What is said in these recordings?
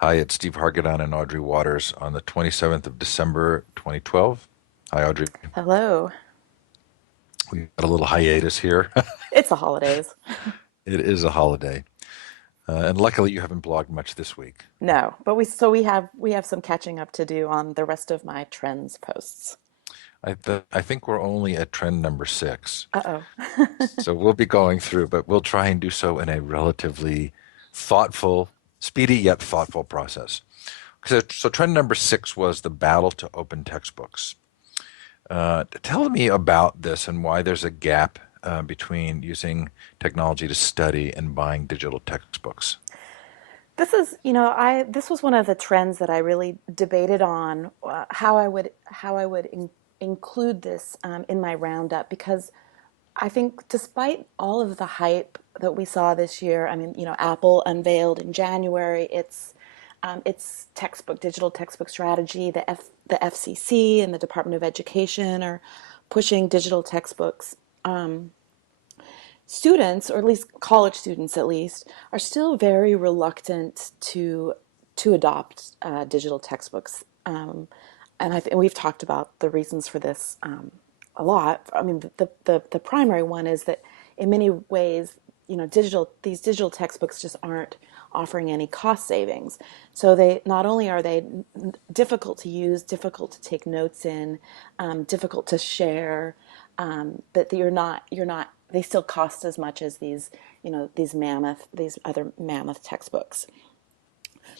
Hi, it's Steve Hargadon and Audrey Waters on the 27th of December, 2012. Hi, Audrey. Hello. We got a little hiatus here. It's the holidays. It is a holiday. And luckily you haven't blogged much this week. No, but we have some catching up to do on the rest of my trends posts. I think we're only at trend number 6. Uh-oh. So we'll be going through, but we'll try and do so in a relatively thoughtful, speedy yet thoughtful process. So trend number 6 was the battle to open textbooks. Tell me about this and why there's a gap between using technology to study and buying digital textbooks. This was one of the trends that I really debated on how I would include this in my roundup because I think despite all of the hype that we saw this year, I mean, Apple unveiled in January its digital textbook strategy. The FCC and the Department of Education are pushing digital textbooks. Students, or at least college students at least, are still very reluctant to adopt digital textbooks. And we've talked about the reasons for this a lot. I mean, the primary one is that in many ways, these digital textbooks just aren't offering any cost savings. So they not only are they difficult to use, difficult to take notes in, difficult to share, but you're not. They still cost as much as these other mammoth textbooks.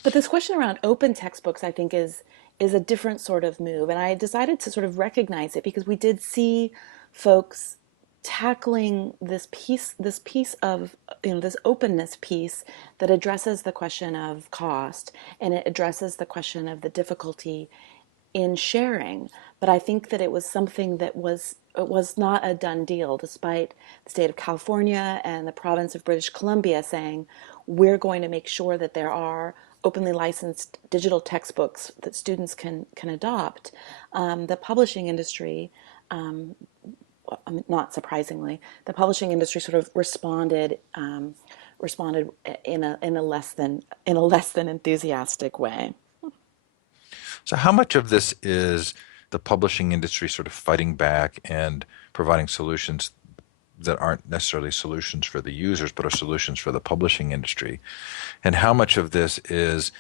But this question around open textbooks, I think, is a different sort of move. And I decided to sort of recognize it because we did see folks tackling this piece of, this openness piece that addresses the question of cost, and it addresses the question of the difficulty in sharing. But I think that it was something that it was not a done deal, despite the state of California and the province of British Columbia saying, we're going to make sure that there are openly licensed digital textbooks that students can adopt. The publishing industry, not surprisingly, the publishing industry sort of responded in a less than enthusiastic way. So, how much of this is the publishing industry sort of fighting back and providing solutions that aren't necessarily solutions for the users, but are solutions for the publishing industry? And how much of this is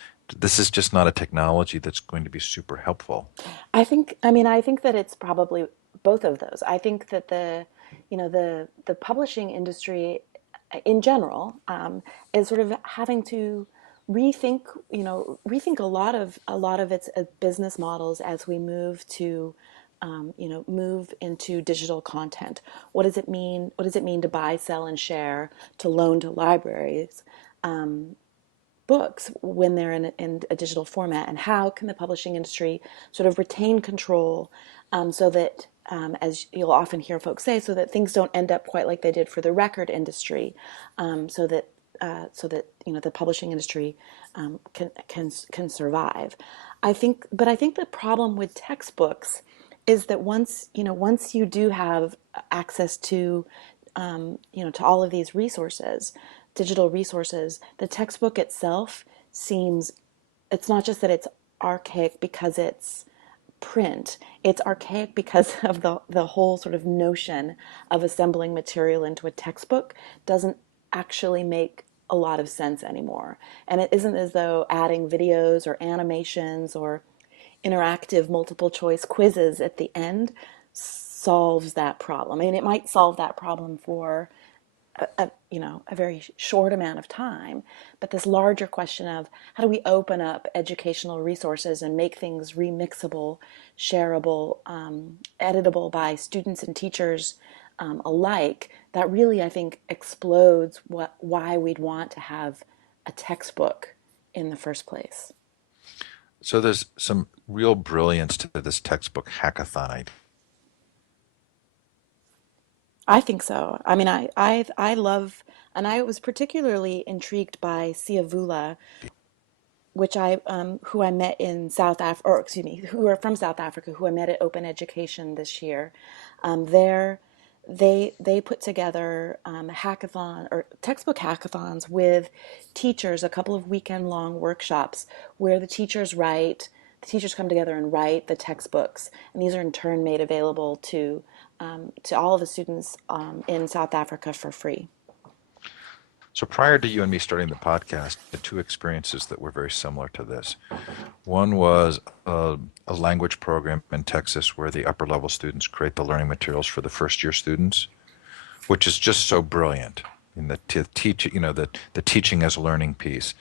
just not a technology that's going to be super helpful? I think that it's probably both of those. I think that the publishing industry in general is sort of having to rethink, rethink a lot of its business models as we move into digital content. What does it mean? What does it mean to buy, sell, and share, to loan to libraries? Books when they're in a digital format, and how can the publishing industry sort of retain control, so that, as you'll often hear folks say, so that things don't end up quite like they did for the record industry, so that the publishing industry can survive. But I think the problem with textbooks is that once you do have access to all of these resources, digital resources, the textbook itself seems, it's not just that it's archaic because it's print, it's archaic because of the whole sort of notion of assembling material into a textbook doesn't actually make a lot of sense anymore. And it isn't as though adding videos or animations or interactive multiple choice quizzes at the end solves that problem. I mean, it might solve that problem for a very short amount of time, but this larger question of how do we open up educational resources and make things remixable, shareable, editable by students and teachers alike, that really, I think, explodes why we'd want to have a textbook in the first place. So, there's some real brilliance to this textbook hackathon idea. I think so. I mean, I love, and I was particularly intrigued by Siavula, who I met in South Africa, or excuse me, who are from South Africa, who I met at Open Education this year. Their they put together hackathon or textbook hackathons with teachers, a couple of weekend long workshops where the teachers come together and write the textbooks, and these are in turn made available to all of the students in South Africa for free. So prior to you and me starting the podcast, I had two experiences that were very similar to this. One was a language program in Texas where the upper level students create the learning materials for the first year students, which is just so brilliant in the teach, the teaching as learning piece.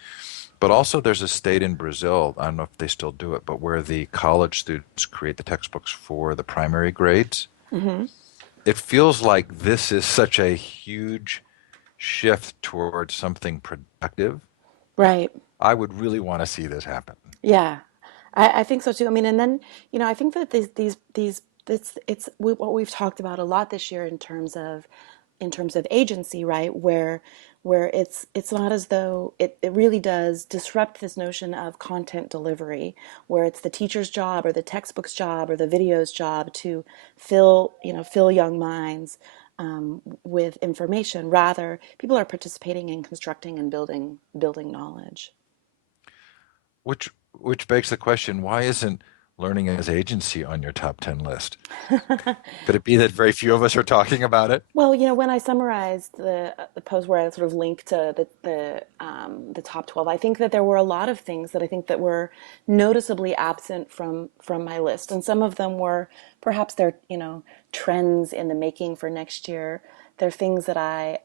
But also there's a state in Brazil, I don't know if they still do it, but where the college students create the textbooks for the primary grades. Mm-hmm. It feels like this is such a huge shift towards something productive. Right. I would really want to see this happen. Yeah, I think so too. I mean, and then I think that these what we've talked about a lot this year in terms of agency, right? Where it's not as though it really does disrupt this notion of content delivery, where it's the teacher's job or the textbook's job or the video's job to fill young minds with information. Rather, people are participating in constructing and building knowledge. Which begs the question, why isn't learning as agency on your top 10 list? Could it be that very few of us are talking about it? Well, when I summarized the post where I sort of linked to the top 12, I think that there were a lot of things that I think that were noticeably absent from my list, and some of them were perhaps they're trends in the making for next year. They're things that I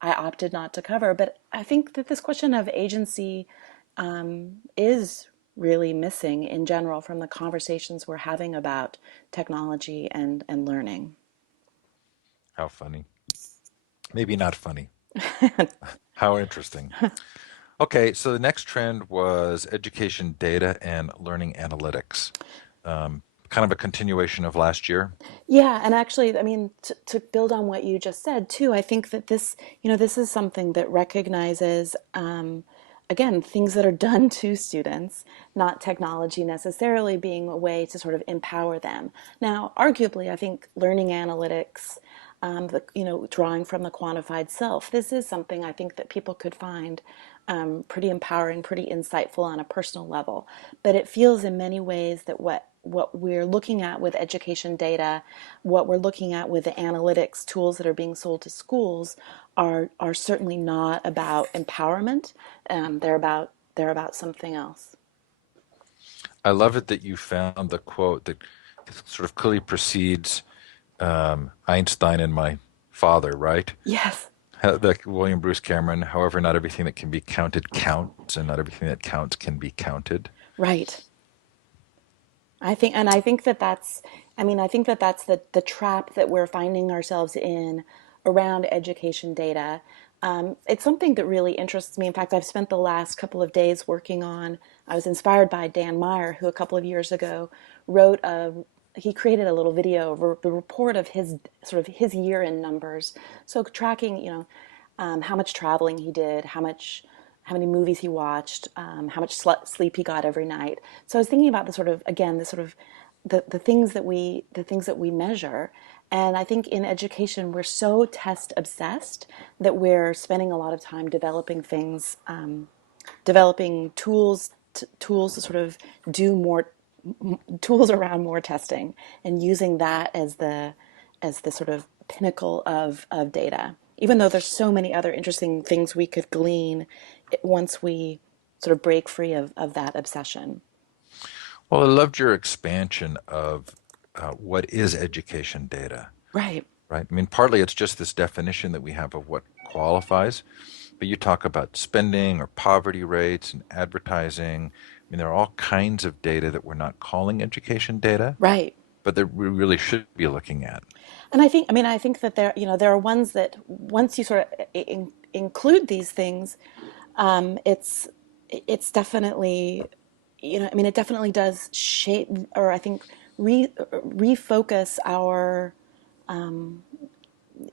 opted not to cover, but I think that this question of agency is really missing in general from the conversations we're having about technology and learning. How funny. Maybe not funny. How interesting. Okay, so the next trend was education data and learning analytics. Kind of a continuation of last year. Yeah, and actually, I mean, to build on what you just said too, I think that this is something that recognizes, again, things that are done to students, not technology necessarily being a way to sort of empower them. Now, arguably, I think learning analytics, drawing from the quantified self, this is something I think that people could find pretty empowering, pretty insightful on a personal level. But it feels in many ways that what we're looking at with education data, what we're looking at with the analytics tools that are being sold to schools are certainly not about empowerment. They're about something else. I love it that you found the quote that sort of clearly precedes Einstein and my father, right? Yes, Like William Bruce Cameron, however, not everything that can be counted counts, and not everything that counts can be counted. right. I think that that's, I mean, I think that that's the trap that we're finding ourselves in around education data. It's something that really interests me. In fact, I've spent the last couple of days working on, I was inspired by Dan Meyer, who a couple of years ago wrote he created a little video, the report of his sort of his year in numbers. So tracking, how much traveling he did, how many movies he watched, how much sleep he got every night. So I was thinking about the sort of again the sort of the things that we measure. And I think in education we're so test obsessed that we're spending a lot of time developing things, developing tools to sort of do more tools around more testing and using that as the sort of pinnacle of data. Even though there's so many other interesting things we could glean once we sort of break free of that obsession. Well, I loved your expansion of what is education data, Right. right? I mean, partly it's just this definition that we have of what qualifies, but you talk about spending or poverty rates and advertising. I mean, there are all kinds of data that we're not calling education data, Right. but that we really should be looking at. And I think that there are ones that once you sort of include these things, it's definitely, it definitely does shape, or I think refocus our,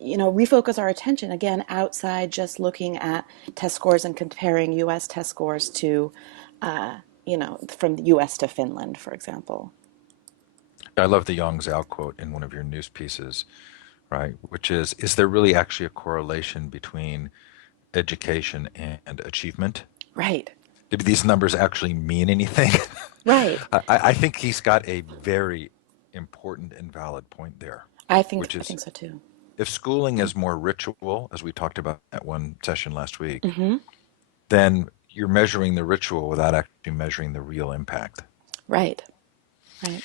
refocus our attention again outside just looking at test scores and comparing U.S. test scores to, from the U.S. to Finland, for example. I love the Yang Zhao quote in one of your news pieces, right? Which is there really actually a correlation between education and achievement? Right. Do these numbers actually mean anything? Right. I think he's got a very important and valid point there, which I is think so too. if schooling is more ritual, as we talked about at one session last week, Hmm. then you're measuring the ritual without actually measuring the real impact. Right. Right.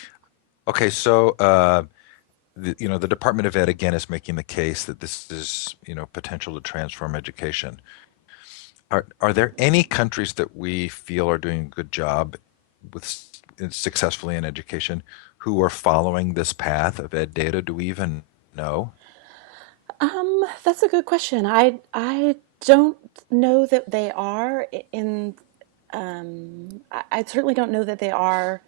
Okay, so the Department of Ed again is making the case that this is potential to transform education. Are there any countries that we feel are doing a good job with successfully in education who are following this path of ed data? Do we even know? That's a good question. I don't know that they are in. I certainly don't know that they are.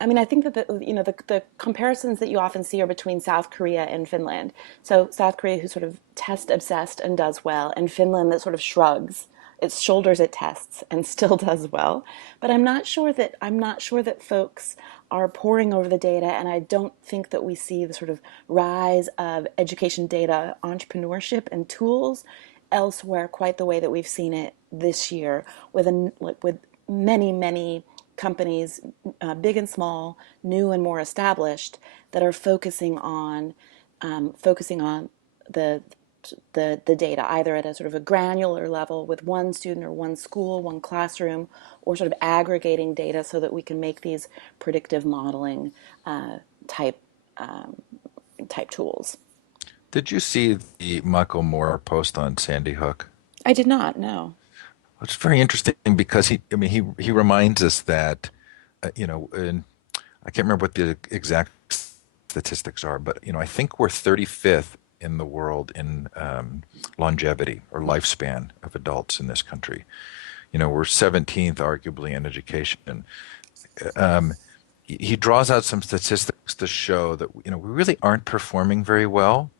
I mean, I think that the comparisons that you often see are between South Korea and Finland. So South Korea, who's sort of test obsessed and does well, and Finland that sort of shrugs its shoulders at tests and still does well. But I'm not sure that folks are poring over the data, and I don't think that we see the sort of rise of education data entrepreneurship and tools elsewhere quite the way that we've seen it this year with many companies, big and small, new and more established, that are focusing on the the data either at a sort of a granular level with one student or one school, one classroom, or sort of aggregating data so that we can make these predictive modeling uh, type type tools. Did you see the Michael Moore post on Sandy Hook? I did not know. It's very interesting because he reminds us that, and I can't remember what the exact statistics are, but I think we're 35th in the world in longevity or lifespan of adults in this country. We're 17th arguably in education. Um, he draws out some statistics to show that we really aren't performing very well,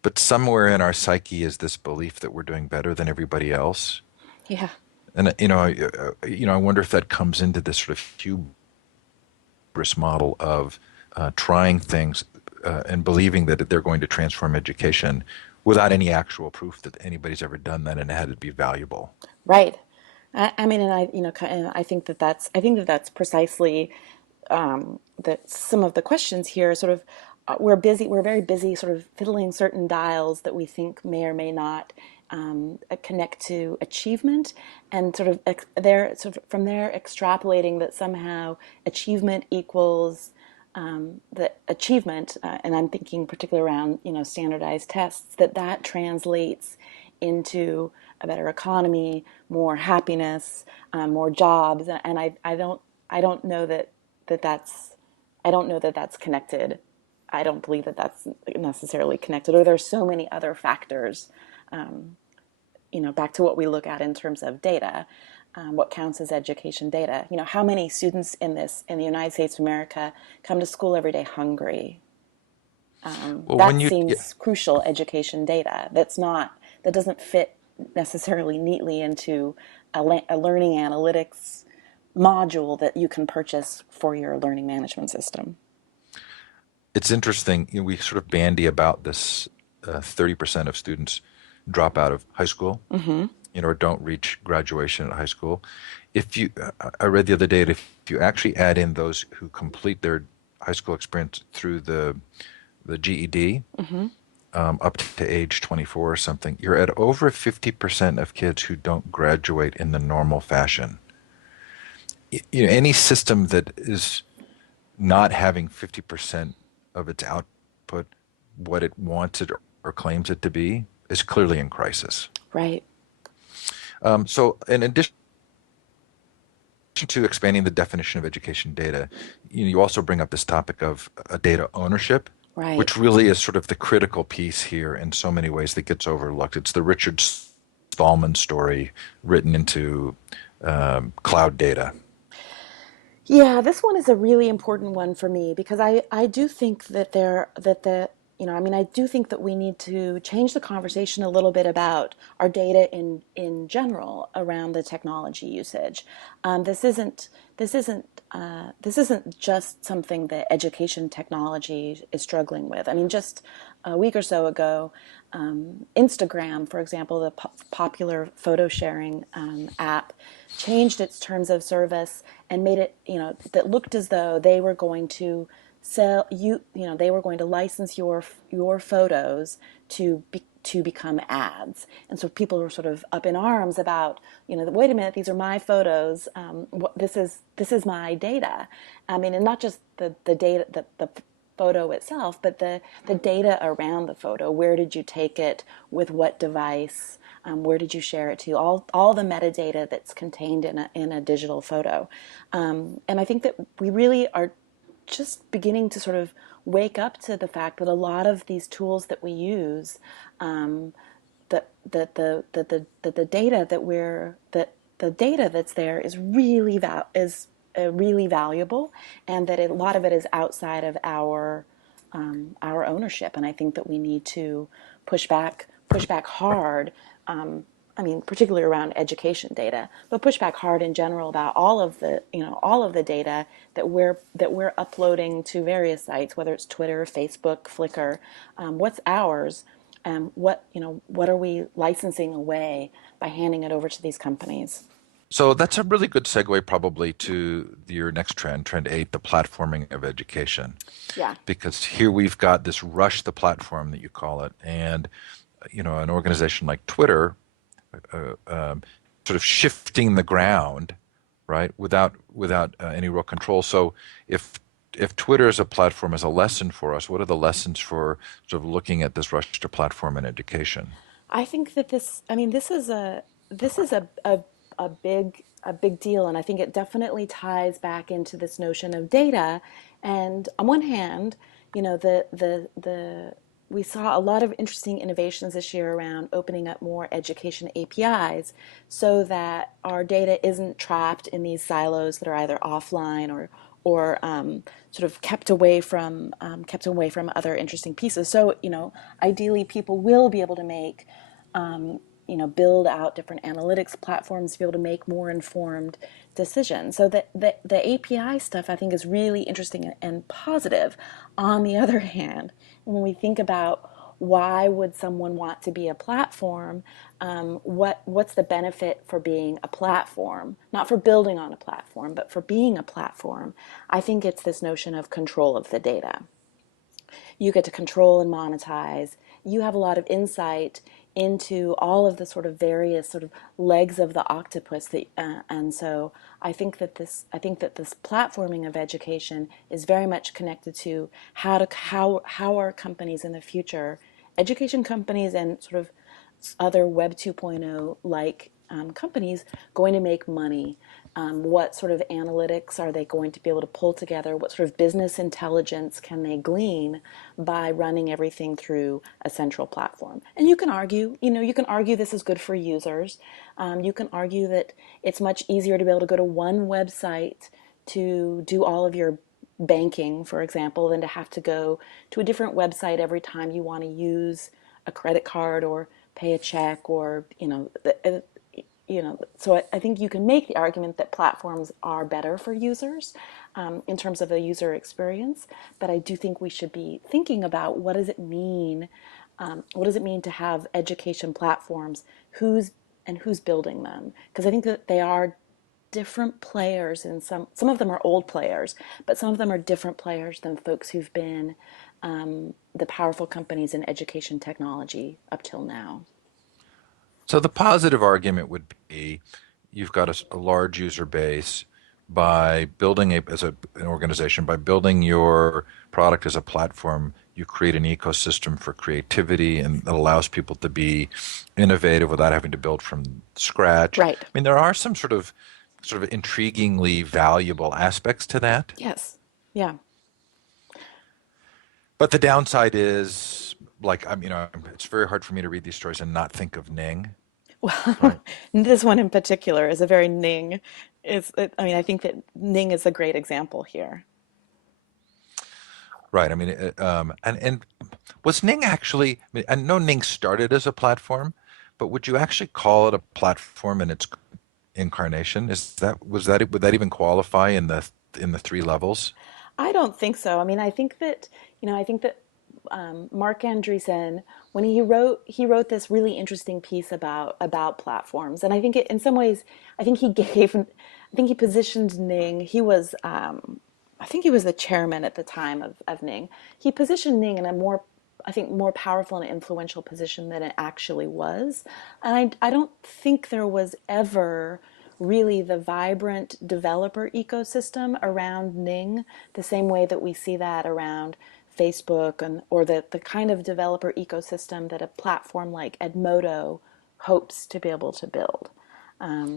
but somewhere in our psyche is this belief that we're doing better than everybody else. Yeah. And I wonder if that comes into this sort of hubris model of trying things and believing that they're going to transform education without any actual proof that anybody's ever done that and it had to be valuable. Right. I mean, and I think that that's precisely that some of the questions here sort of we're very busy sort of fiddling certain dials that we think may or may not connect to achievement, and sort of they're sort of from there extrapolating that somehow achievement equals the achievement, and I'm thinking particularly around standardized tests, that translates into a better economy, more happiness, more jobs, and I don't know that's I don't know that that's connected. I don't believe that that's necessarily connected, or there's so many other factors. Back to what we look at in terms of data, what counts as education data. How many students in the United States of America come to school every day hungry? Well, That seems crucial education data. That doesn't fit necessarily neatly into a learning analytics module that you can purchase for your learning management system. it's interesting. We sort of bandy about this 30% of students drop out of high school, Mm-hmm. or don't reach graduation at high school. I read the other day that if you actually add in those who complete their high school experience through the GED, Mm-hmm. up to age 24 or something, you're at over 50% of kids who don't graduate in the normal fashion. Any system that is not having 50% of its output what it wants it or claims it to be is clearly in crisis. Right. So, in addition to expanding the definition of education data, you also bring up this topic of data ownership, Right. which really is sort of the critical piece here in so many ways that gets overlooked. It's the Richard Stallman story written into cloud data. Yeah, this one is a really important one for me because I do think that I mean, I do think that we need to change the conversation a little bit about our data in general around the technology usage. This isn't just something that education technology is struggling with. I mean, just a week or so ago, Instagram, for example, the popular photo sharing app, changed its terms of service and made it, that looked as though they were going to sell you, they were going to license your photos to become ads. And so people were sort of up in arms about, wait a minute, these are my photos. This is my data. I mean, and not just the data, the photo itself, but the data around the photo. Where did you take it? With what device? Where did you share it to? All the metadata that's contained in a digital photo. And I think that we really are just beginning to sort of wake up to the fact that a lot of these tools that we use, the data the data that's there is really valuable, and that a lot of it is outside of our ownership. And I think that we need to push back hard. I mean, particularly around education data, but push back hard in general about all of the data that we're uploading to various sites, whether it's Twitter, Facebook, Flickr. What's ours, and what are we licensing away by handing it over to these companies? So that's a really good segue probably to your next trend, trend eight, the platforming of education. Yeah. Because here we've got this rush the platform that you call it, and an organization like Twitter sort of shifting the ground, right, without any real control. So if Twitter as a platform is a lesson for us, what are the lessons for sort of looking at this rush to platform in education? I think that this is a big deal, and I think it definitely ties back into this notion of data. And on one hand, the we saw a lot of interesting innovations this year around opening up more education APIs so that our data isn't trapped in these silos that are either offline or sort of kept away from other interesting pieces. So ideally, people will be able to build out different analytics platforms to be able to make more informed decisions. So the API stuff I think is really interesting and positive. On the other hand, when we think about why would someone want to be a platform, what's the benefit for being a platform? Not for building on a platform, but for being a platform. I think it's this notion of control of the data. You get to control and monetize. You have a lot of insight into all of the sort of various sort of legs of the octopus and so I think that this platforming of education is very much connected to how are companies in the future, education companies and sort of other Web 2.0 like companies, going to make money? What sort of analytics are they going to be able to pull together? What sort of business intelligence can they glean by running everything through a central platform? And you can argue this is good for users. You can argue that it's much easier to be able to go to one website to do all of your banking, for example, than to have to go to a different website every time you want to use a credit card or pay a check or so I think you can make the argument that platforms are better for users in terms of a user experience, but I do think we should be thinking about what does it mean to have education platforms, who's building them? Because I think that they are different players, and some of them are old players, but some of them are different players than folks who've been the powerful companies in education technology up till now. So the positive argument would be you've got a large user base by building an organization, by building your product as a platform, you create an ecosystem for creativity and that allows people to be innovative without having to build from scratch. Right. I mean, there are some sort of intriguingly valuable aspects to that, Yes. Yeah. but the downside is like it's very hard for me to read these stories and not think of Ning, Well, right? this one in particular is a very Ning. I mean, I think that Ning is a great example here. Right. I mean, and was Ning actually? I mean, I know Ning started as a platform, but would you actually call it a platform in its incarnation? Would that even qualify in the three levels? I don't think so. I mean, I think that, I think that Mark Andreessen, when he wrote this really interesting piece about platforms, and I think in some ways, I think he positioned Ning. I think he was the chairman at the time of Ning. He positioned Ning in a more, I think, more powerful and influential position than it actually was. And I don't think there was ever really the vibrant developer ecosystem around Ning, the same way that we see that around Facebook and or the kind of developer ecosystem that a platform like Edmodo hopes to be able to build. Um,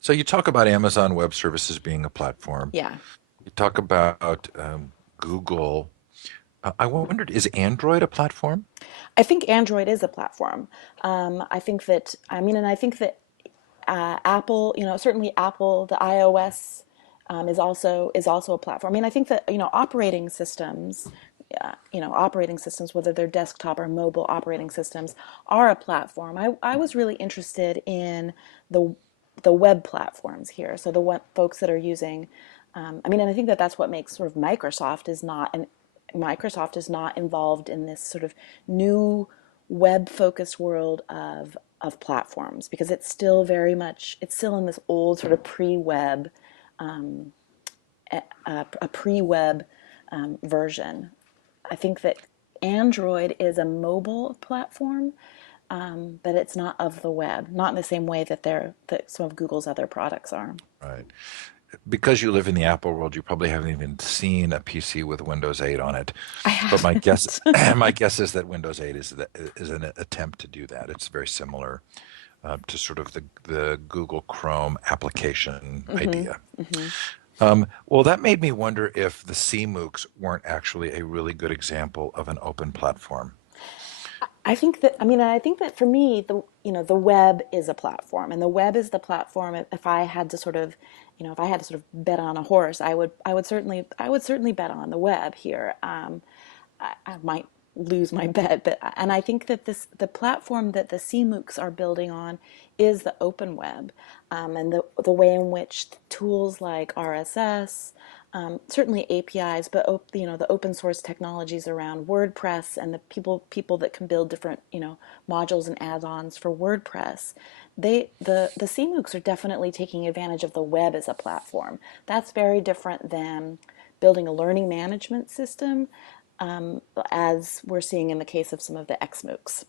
So you talk about Amazon Web Services being a platform. yeah. You talk about Google. I wondered, is Android a platform? I think Android is a platform. I think that Apple, certainly Apple, the iOS is also a platform. I mean, I think that operating systems, whether they're desktop or mobile operating systems, are a platform. I was really interested in the the web platforms here. So folks that are using, and I think that that's what makes sort of Microsoft is not involved in this sort of new web-focused world of platforms because it's still in this old sort of pre-web a pre-web version. I think that Android is a mobile platform, but it's not of the web, not in the same way that some of Google's other products are. Right. Because you live in the Apple world, you probably haven't even seen a PC with Windows 8 on it. I But my guess, haven't. my guess is that Windows 8 is an attempt to do that. It's very similar to sort of the Google Chrome application Hmm. idea. Hmm. Well, that made me wonder if the CMOOCs weren't actually a really good example of an open platform. I think that for me, the web is a platform, and the web is the platform. If I had to sort of, if I had to sort of bet on a horse, I would certainly bet on the web here. I might lose my bet, and I think that the platform that the CMOOCs are building on is the open web, and the way in which tools like RSS, certainly APIs, but the open source technologies around WordPress and the people that can build different modules and add-ons for WordPress, the CMOOCs are definitely taking advantage of the web as a platform. That's very different than building a learning management system, as we're seeing in the case of some of the XMOOCs.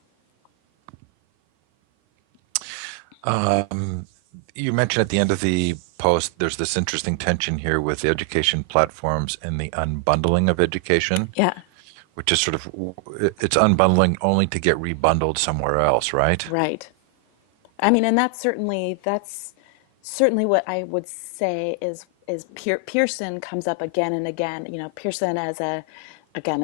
You mentioned at the end of the post, there's this interesting tension here with the education platforms and the unbundling of education, Yeah, which is sort of it's unbundling only to get rebundled somewhere else, right? right. And that's certainly what I would say is Pearson comes up again and again. Pearson as a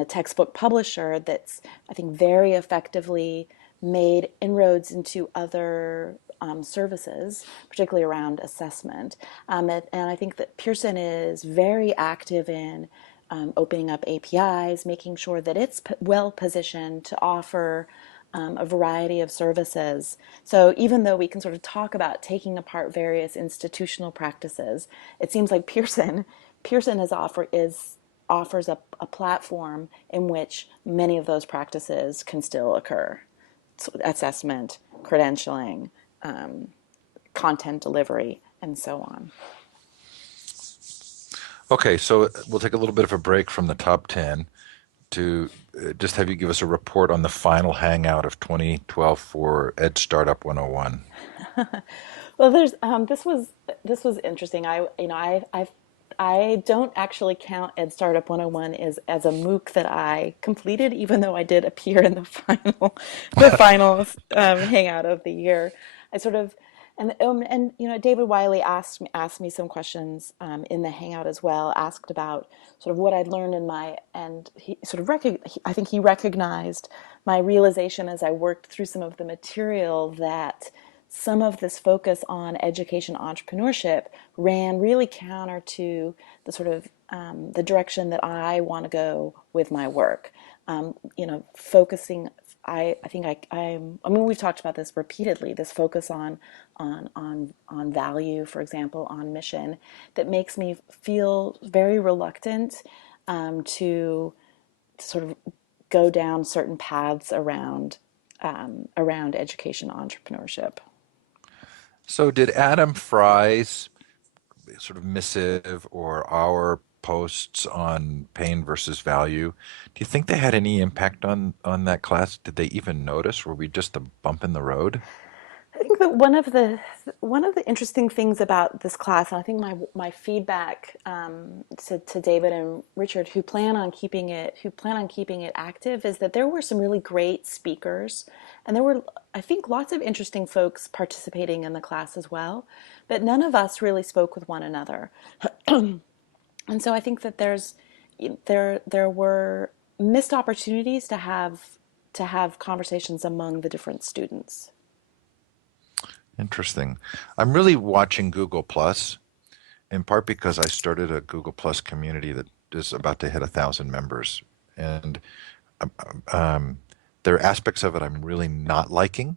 textbook publisher that's I think very effectively made inroads into other services, particularly around assessment. And I think that Pearson is very active in opening up APIs, making sure that it's well positioned to offer a variety of services. So even though we can sort of talk about taking apart various institutional practices, it seems like Pearson offers a platform in which many of those practices can still occur. So assessment, credentialing, content delivery, and so on. Okay, so we'll take a little bit of a break from the top 10 to just have you give us a report on the final hangout of 2012 for Ed Startup 101. Well, this was interesting. I don't actually count Ed Startup 101 as a MOOC that I completed, even though I did appear in the final the final hangout of the year. I sort of and David Wiley asked me some questions in the hangout as well. Asked about sort of what I'd learned in my and he sort of I think he recognized my realization as I worked through some of the material that some of this focus on education entrepreneurship ran really counter to the sort of the direction that I want to go with my work. Focusing. I think I mean, we've talked about this repeatedly. This focus on value, for example, on mission, that makes me feel very reluctant to sort of go down certain paths around education entrepreneurship. So, did Adam Fry's sort of missive or our posts on pain versus value, do you think they had any impact on that class? Did they even notice? Were we just a bump in the road? I think that one of the interesting things about this class, and I think my feedback to David and Richard, who plan on keeping it active, is that there were some really great speakers, and there were, I think, lots of interesting folks participating in the class as well, but none of us really spoke with one another. And so I think that there were missed opportunities to have conversations among the different students. Interesting. I'm really watching Google Plus, in part because I started a Google Plus community that is about to hit 1,000 members, and um, um, there are aspects of it I'm really not liking.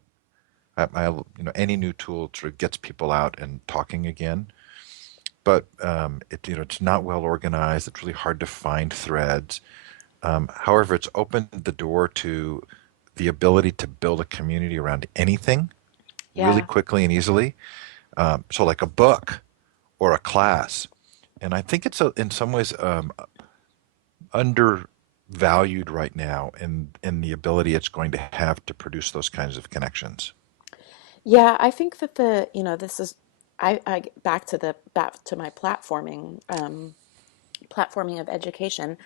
Any new tool sort of gets people out and talking again, but it's not well organized. It's really hard to find threads. However, it's opened the door to the ability to build a community around anything really Yeah. quickly and easily. So, like a book or a class, and I think it's in some ways undervalued right now in the ability it's going to have to produce those kinds of connections. Yeah, I think that this is, I back to my platforming of education.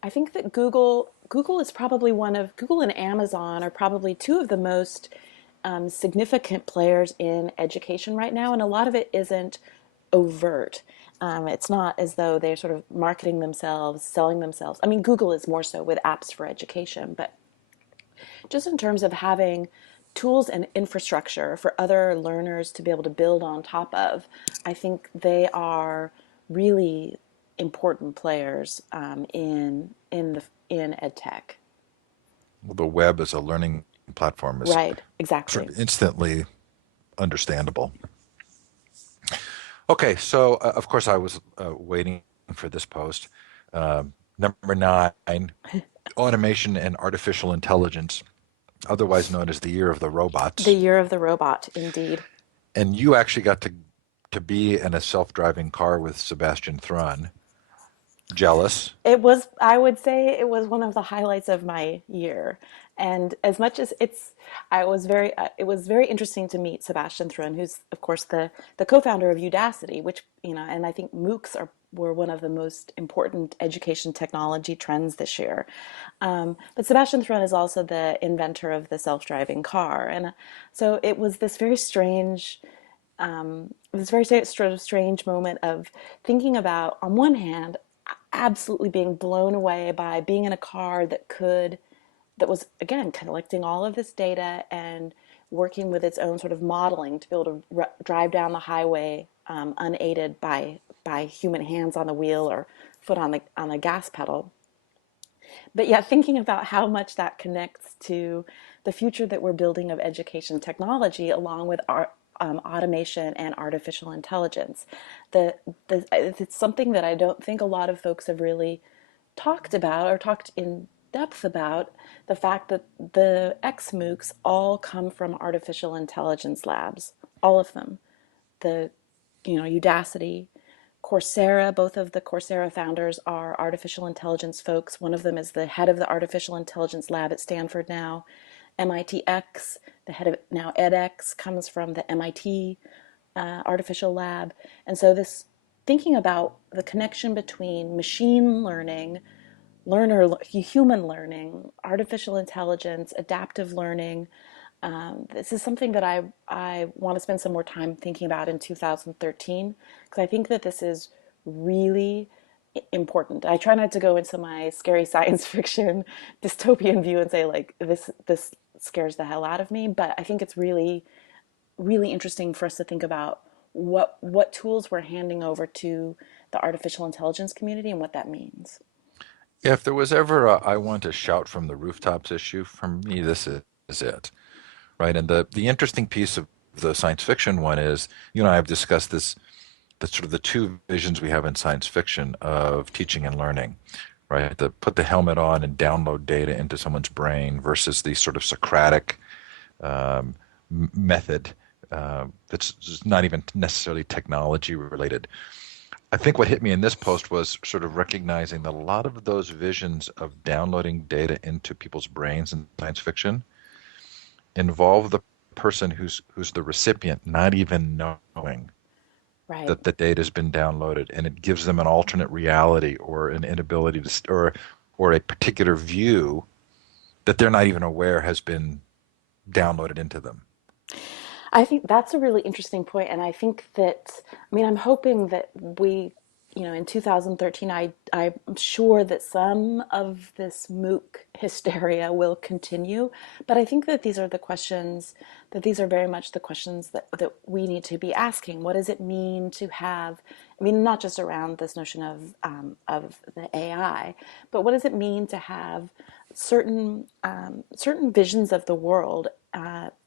I think that Google and Amazon are probably two of the most significant players in education right now, and a lot of it isn't overt. It's not as though they're sort of marketing themselves, selling themselves. I mean, Google is more so with apps for education, but just in terms of having tools and infrastructure for other learners to be able to build on top of, I think they are really important players in edtech. Well, the web as a learning platform is Right, sort exactly. of instantly understandable. Okay, so of course I was waiting for this post. Number 9, automation and artificial intelligence, otherwise known as the year of the The robots. year of the robot, indeed. And you actually got to be in a self-driving car with Sebastian Thrun. Jealous. It was, I would say it was one of the highlights of my year. And as much as it was very interesting to meet Sebastian Thrun, who's of course the co-founder of Udacity, which, and I think were one of the most important education technology trends this year. But Sebastian Thrun is also the inventor of the self-driving car. And so it was this very strange, this very sort of strange moment of thinking about, on one hand, absolutely being blown away by being in a car that was again collecting all of this data and working with its own sort of modeling to be able to drive down the highway unaided by human hands on the wheel or foot on the gas pedal. But yeah, thinking about how much that connects to the future that we're building of education technology, along with our automation and artificial intelligence. The, it's something that I don't think a lot of folks have really talked about or talked in depth about, the fact that the XMOOCs all come from artificial intelligence labs, all of them. The Udacity, Coursera, both of the Coursera founders are artificial intelligence folks. One of them is the head of the artificial intelligence lab at Stanford now. MITx, the head of now edX, comes from the MIT artificial lab. And so this thinking about the connection between machine learning, human learning, artificial intelligence, adaptive learning. This is something that I want to spend some more time thinking about in 2013, because I think that this is really important. I try not to go into my scary science fiction dystopian view and say like this scares the hell out of me, but I think it's really really interesting for us to think about what tools we're handing over to the artificial intelligence community and what that means. If there was ever a I want to shout from the rooftops issue, for me, is it, right? And the interesting piece of the science fiction one is, you and I have discussed this, the sort of the two visions we have in science fiction of teaching and learning, right? The put the helmet on and download data into someone's brain versus the sort of Socratic um, method that's just not even necessarily technology related. I think what hit me in this post was sort of recognizing that a lot of those visions of downloading data into people's brains in science fiction involve the person who's the recipient not even knowing Right. that the data has been downloaded, and it gives them an alternate reality or an inability to or a particular view that they're not even aware has been downloaded into them. I think that's a really interesting point, and I think that, I mean, I'm hoping that we, in 2013, I'm sure that some of this MOOC hysteria will continue, but I think that these are the questions, that these are very much the questions that we need to be asking. What does it mean to have, I mean, not just around this notion of the AI, but what does it mean to have certain visions of the world,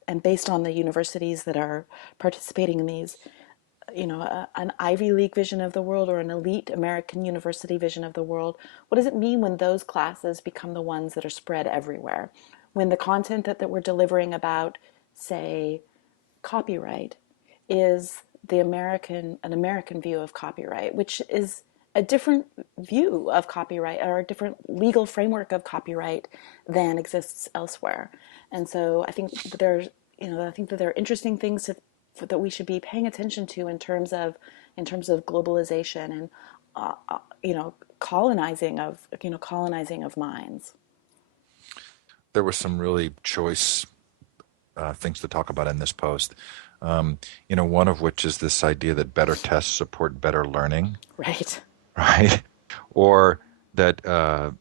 and based on the universities that are participating in these, an Ivy League vision of the world or an elite American university vision of the world. What does it mean when those classes become the ones that are spread everywhere? When the content that we're delivering about, say, copyright is an American view of copyright, which is a different view of copyright or a different legal framework of copyright than exists elsewhere. And so I think that there are interesting things that we should be paying attention to in terms of globalization and colonizing of minds. There were some really choice things to talk about in this post. One of which is this idea that better tests support better learning, Right. right? Or that the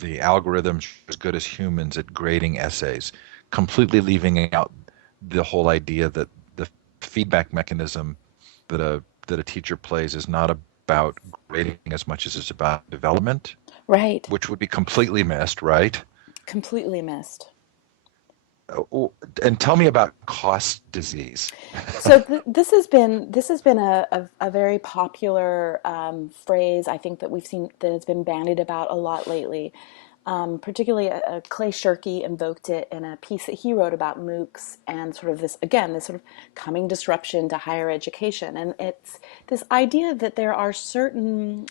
algorithms are as good as humans at grading essays, completely leaving out the whole idea that the feedback mechanism that a teacher plays is not about grading as much as it's about development, Right. which would be completely missed, right? Completely missed. And tell me about cost disease. So this has been a very popular phrase, I think, that we've seen that has been bandied about a lot lately. Particularly, Clay Shirky invoked it in a piece that he wrote about MOOCs and sort of this sort of coming disruption to higher education. And it's this idea that there are certain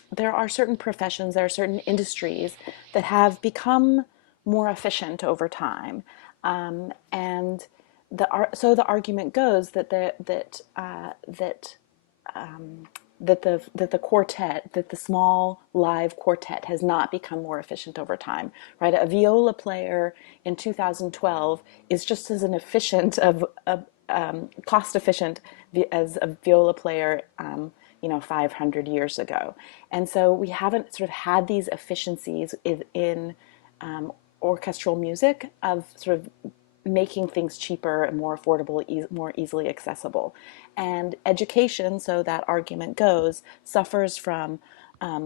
professions, there are certain industries that have become more efficient over time, and so the argument goes that the quartet, that the small live quartet has not become more efficient over time, right? A viola player in 2012 is just as an efficient of cost efficient as a viola player 500 years ago. And so we haven't sort of had these efficiencies in orchestral music of sort of making things cheaper and more affordable, more easily accessible. And education, so that argument goes, suffers from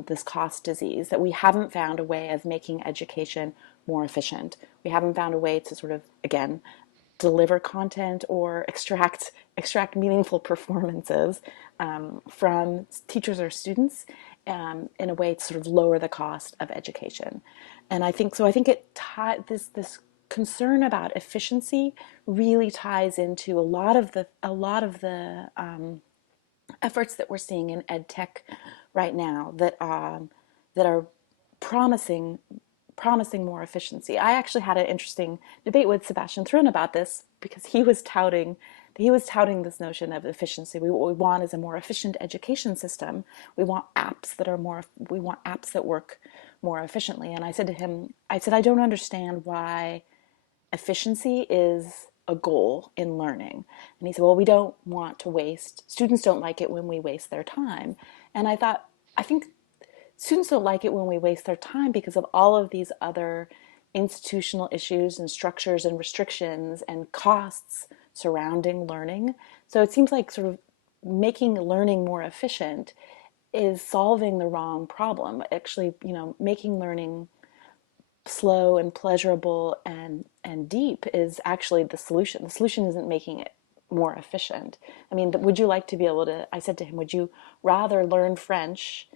this cost disease, that we haven't found a way of making education more efficient. We haven't found a way to sort of, again, deliver content or extract meaningful performances from teachers or students in a way to sort of lower the cost of education. And I think so. I think this concern about efficiency really ties into a lot of the efforts that we're seeing in ed tech right now that are promising promising more efficiency. I actually had an interesting debate with Sebastian Thrun about this because he was touting this notion of efficiency. What we want is a more efficient education system. We want apps that work more efficiently. And I said to him, I don't understand why efficiency is a goal in learning. And he said, well, we don't want to waste, students don't like it when we waste their time. And I think students don't like it when we waste their time because of all of these other institutional issues and structures and restrictions and costs surrounding learning. So it seems like sort of making learning more efficient is solving the wrong problem. Actually, making learning slow and pleasurable and deep is actually the solution. The solution isn't making it more efficient. I mean, would you like to be able to, I said to him, would you rather learn French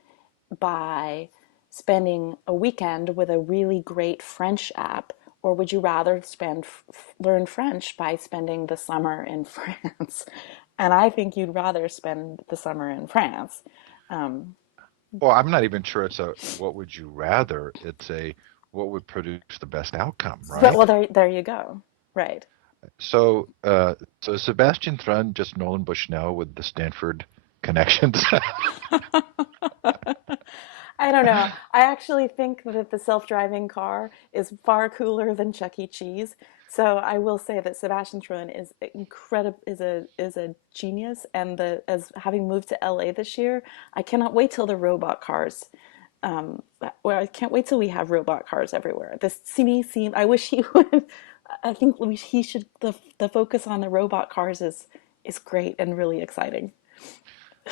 by spending a weekend with a really great French app, or would you rather learn French by spending the summer in France? And I think you'd rather spend the summer in France. Um, Well, I'm not even sure it's a what would you rather. It's a what would produce the best outcome, well, right? there you go. Right. So Sebastian Thrun just Nolan Bushnell with the Stanford connections. I don't know. I actually think that the self-driving car is far cooler than Chuck E. Cheese. So I will say that Sebastian Thrun is incredible, is a genius, and as having moved to LA this year, I cannot wait till the robot cars. Well, I can't wait till we have robot cars everywhere. This seem. I wish he would. I think he should. The focus on the robot cars is great and really exciting.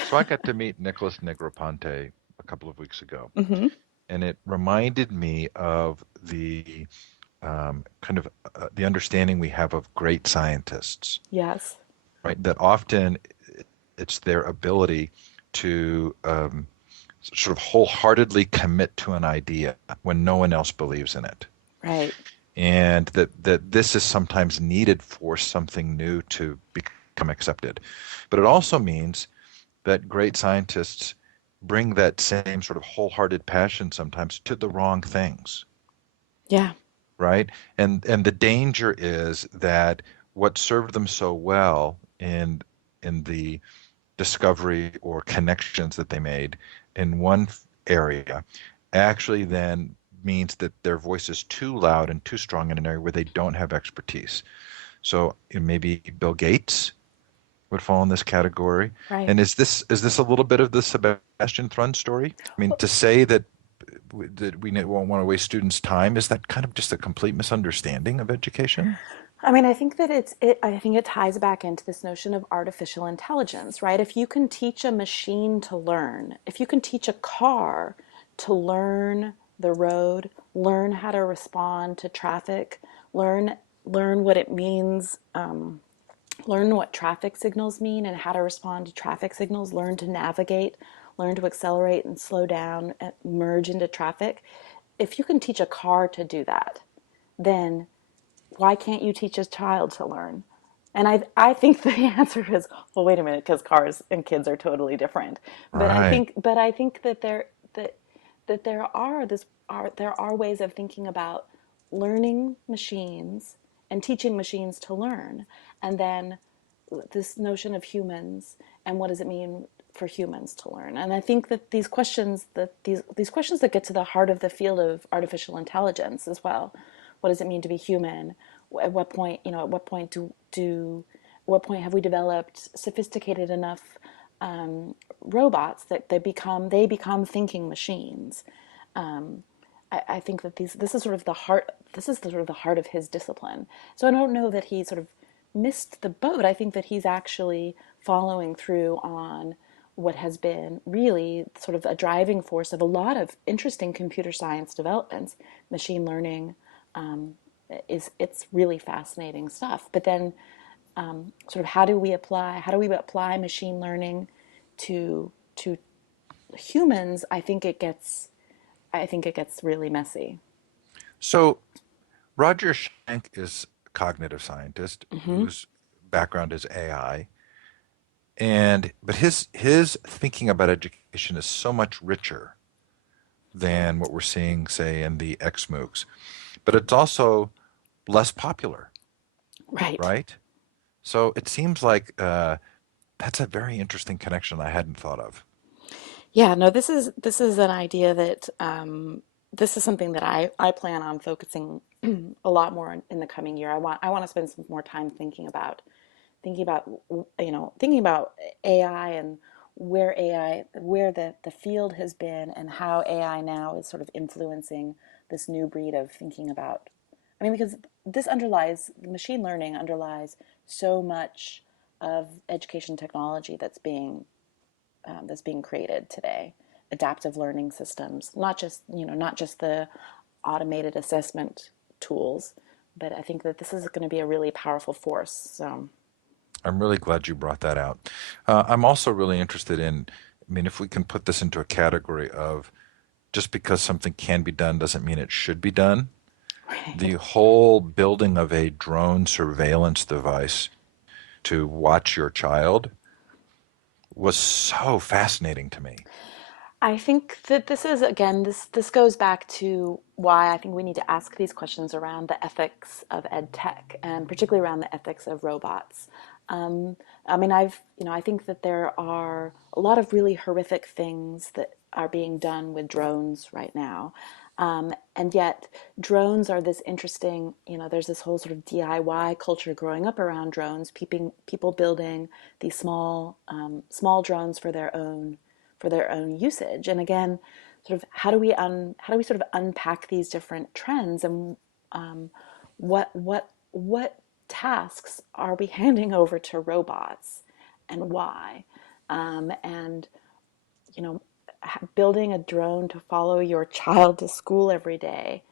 So I got to meet Nicholas Negroponte a couple of weeks ago, Hmm. and it reminded me of the kind of the understanding we have of great scientists, Yes. right? That often it's their ability to sort of wholeheartedly commit to an idea when no one else believes in it. Right. And that this is sometimes needed for something new to become accepted. But it also means that great scientists bring that same sort of wholehearted passion sometimes to the wrong things, Yeah. right? And the danger is that what served them so well in the discovery or connections that they made in one area actually then means that their voice is too loud and too strong in an area where they don't have expertise. So maybe Bill Gates would fall in this category. Right. And is this a little bit of the Sebastian Thrun story? I mean, to say that we won't want to waste students' time, is that kind of just a complete misunderstanding of education? I mean, I think that I think it ties back into this notion of artificial intelligence, right? If you can teach a machine to learn, if you can teach a car to learn the road, learn how to respond to traffic, learn learn what it means, learn what traffic signals mean and how to respond to traffic signals, learn to navigate, learn to accelerate and slow down and merge into traffic. If you can teach a car to do that, then why can't you teach a child to learn? And I think the answer is, well, wait a minute, because cars and kids are totally different. Right. But I think that there are ways of thinking about learning machines and teaching machines to learn, and then this notion of humans and what does it mean for humans to learn. And I think that these questions that get to the heart of the field of artificial intelligence as well. What does it mean to be human? At what point, at what point at what point have we developed sophisticated enough robots that they become thinking machines? I think that this is sort of the heart. This is the sort of the heart of his discipline. So I don't know that he sort of missed the boat. I think that he's actually following through on what has been really sort of a driving force of a lot of interesting computer science developments. Machine learning it's really fascinating stuff. But then sort of how do we apply machine learning to humans? I think it gets really messy. So Roger Schenck is a cognitive scientist Hmm. whose background is AI, and but his thinking about education is so much richer than what we're seeing, say, in the X MOOCs. But it's also less popular, Right. right? So it seems like that's a very interesting connection I hadn't thought of. Yeah, no, this is an idea that this is something that I plan on focusing a lot more in the coming year. I want to spend some more time thinking about AI and where the field has been and how AI now is sort of influencing this new breed of thinking about I mean, because machine learning underlies so much of education technology that's being created today. Adaptive learning systems, not just the automated assessment tools, but I think that this is going to be a really powerful force. So, I'm really glad you brought that out. I'm also really interested in, I mean, if we can put this into a category of just because something can be done doesn't mean it should be done. The right. whole building of a drone surveillance device to watch your child was so fascinating to me. I think that this is again this goes back to why I think we need to ask these questions around the ethics of ed tech and particularly around the ethics of robots. Um, I mean, I think that there are a lot of really horrific things that are being done with drones right now. And yet, drones are this interesting, there's this whole sort of DIY culture growing up around drones, people building these small drones for their own usage. And again, sort of how do we sort of unpack these different trends and what tasks are we handing over to robots and why? And you know, building a drone to follow your child to school every day.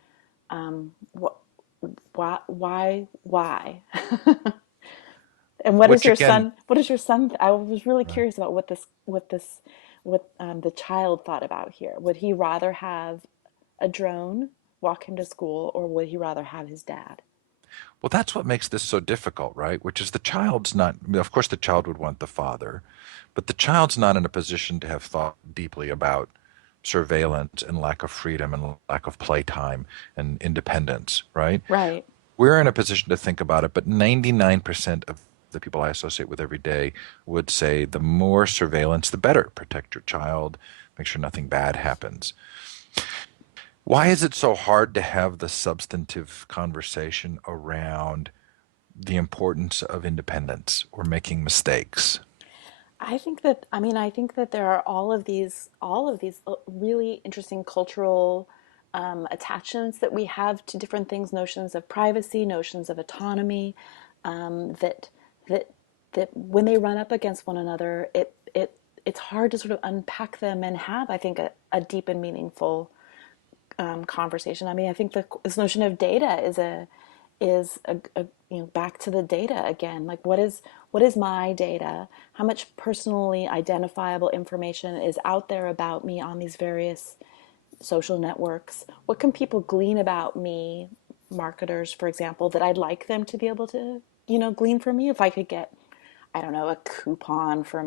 What, why? And what is Which your again, son? What is your son? I was really right. curious about what the child thought about here. Would he rather have a drone walk him to school, or would he rather have his dad? Well, that's what makes this so difficult, right? Which is the child's not, I mean, of course, the child would want the father, but the child's not in a position to have thought deeply about surveillance and lack of freedom and lack of playtime and independence, right? Right. We're in a position to think about it, but 99% of the people I associate with every day would say the more surveillance, the better. Protect your child, make sure nothing bad happens. Why is it so hard to have the substantive conversation around the importance of independence or making mistakes? I think that there are all of these really interesting cultural attachments that we have to different things, notions of privacy, notions of autonomy, that that that when they run up against one another, it's hard to sort of unpack them and have, I think, a deep and meaningful conversation. I mean, I think this notion of data is back to the data again. Like, what is my data? How much personally identifiable information is out there about me on these various social networks? What can people glean about me, marketers, for example, that I'd like them to be able to, glean from me? If I could get, I don't know, a coupon for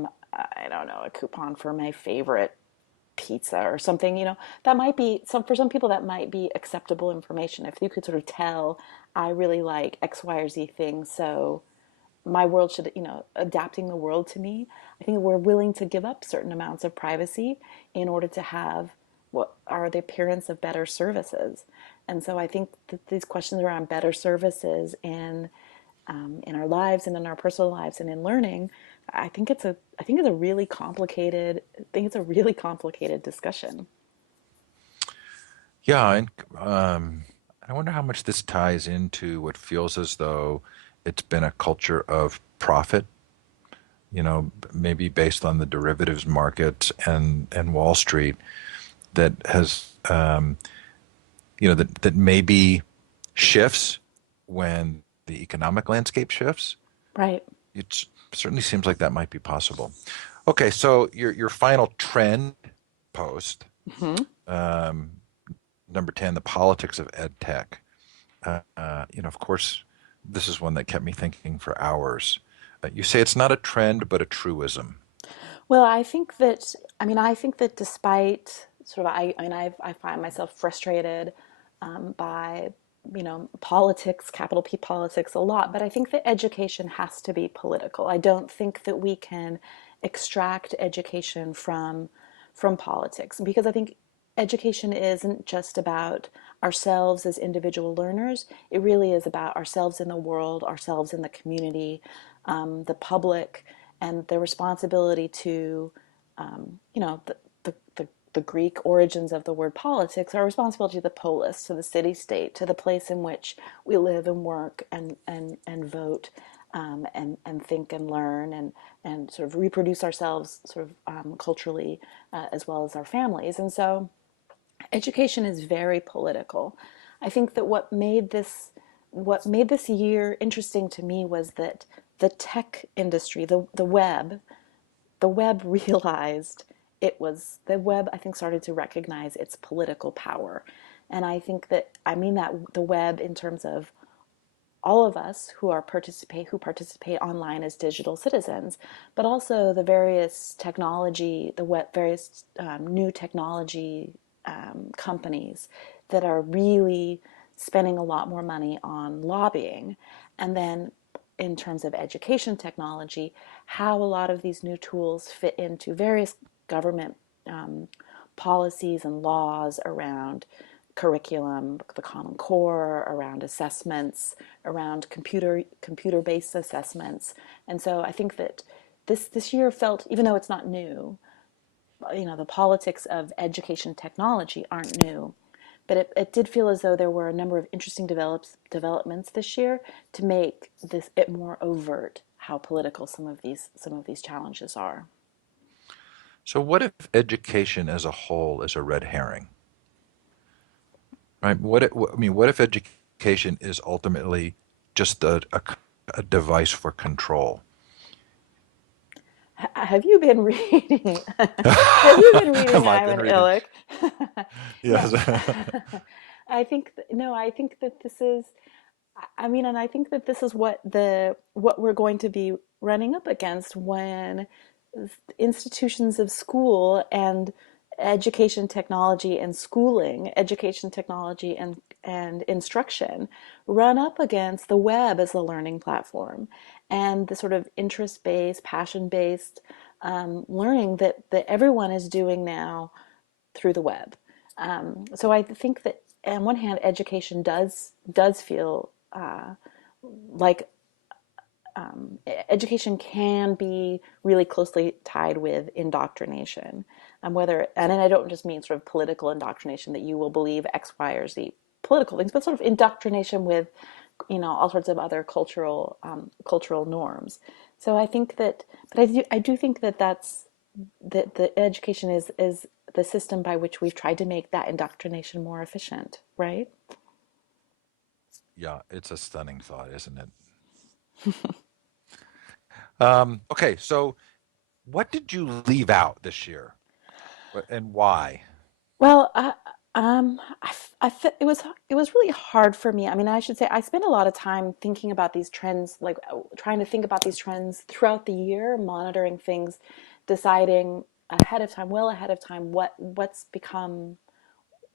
my favorite pizza or something, that might be for some people that might be acceptable information. If you could sort of tell, I really like X, Y, or Z things, so my world should, adapting the world to me. I think we're willing to give up certain amounts of privacy in order to have what are the appearance of better services. And so I think that these questions around better services in our lives and in our personal lives and in learning, I think it's a really complicated I think it's a really complicated discussion. Yeah, and I wonder how much this ties into what feels as though it's been a culture of profit, maybe based on the derivatives market and Wall Street that has, that maybe shifts when the economic landscape shifts. Right. It certainly seems like that might be possible. Okay, so your final trend post, Hmm. um, number 10, the politics of edtech. Of course, this is one that kept me thinking for hours. You say it's not a trend, but a truism. Well, I think that despite sort of, I find myself frustrated by, politics, capital P politics a lot, but I think that education has to be political. I don't think that we can extract education from politics because I think education isn't just about ourselves as individual learners. It really is about ourselves in the world, ourselves in the community, the public, and the responsibility to, the the Greek origins of the word politics are a responsibility to the polis, to the city-state, to the place in which we live and work and vote, and think and learn and sort of reproduce ourselves sort of culturally, as well as our families. And so education is very political. I think that what made this year interesting to me was that the tech industry, the web realized it was the web, I think, started to recognize its political power. And I think that I mean that the web in terms of all of us who participate online as digital citizens, but also the various technology, various new technology companies that are really spending a lot more money on lobbying. And then in terms of education technology, how a lot of these new tools fit into various government um, policies and laws around curriculum, the Common Core, around assessments, around computer-based assessments. And so I think that this year felt, even though it's not new, the politics of education technology aren't new, but it did feel as though there were a number of interesting developments this year to make it more overt how political some of these challenges are. So what if education as a whole is a red herring, right? What if education is ultimately just a device for control? Have you been reading? Have you been reading Have I been Ivan reading? Illich? No, Yes. I think that this is. I mean, and I think that this is what we're going to be running up against when institutions of school and education technology and instruction run up against the web as a learning platform and the sort of interest-based, passion-based learning that everyone is doing now through the web. So I think that on one hand, education does feel like education can be really closely tied with indoctrination. And I don't just mean sort of political indoctrination that you will believe X, Y, or Z political things, but sort of indoctrination with, all sorts of other cultural norms. So I think that, but I do think that the education is the system by which we've tried to make that indoctrination more efficient, right? Yeah, it's a stunning thought, isn't it? Okay, so what did you leave out this year, and why? Well, it was really hard for me. I mean, I should say I spent a lot of time thinking about these trends, like trying to think about these trends throughout the year, monitoring things, deciding well ahead of time, what's become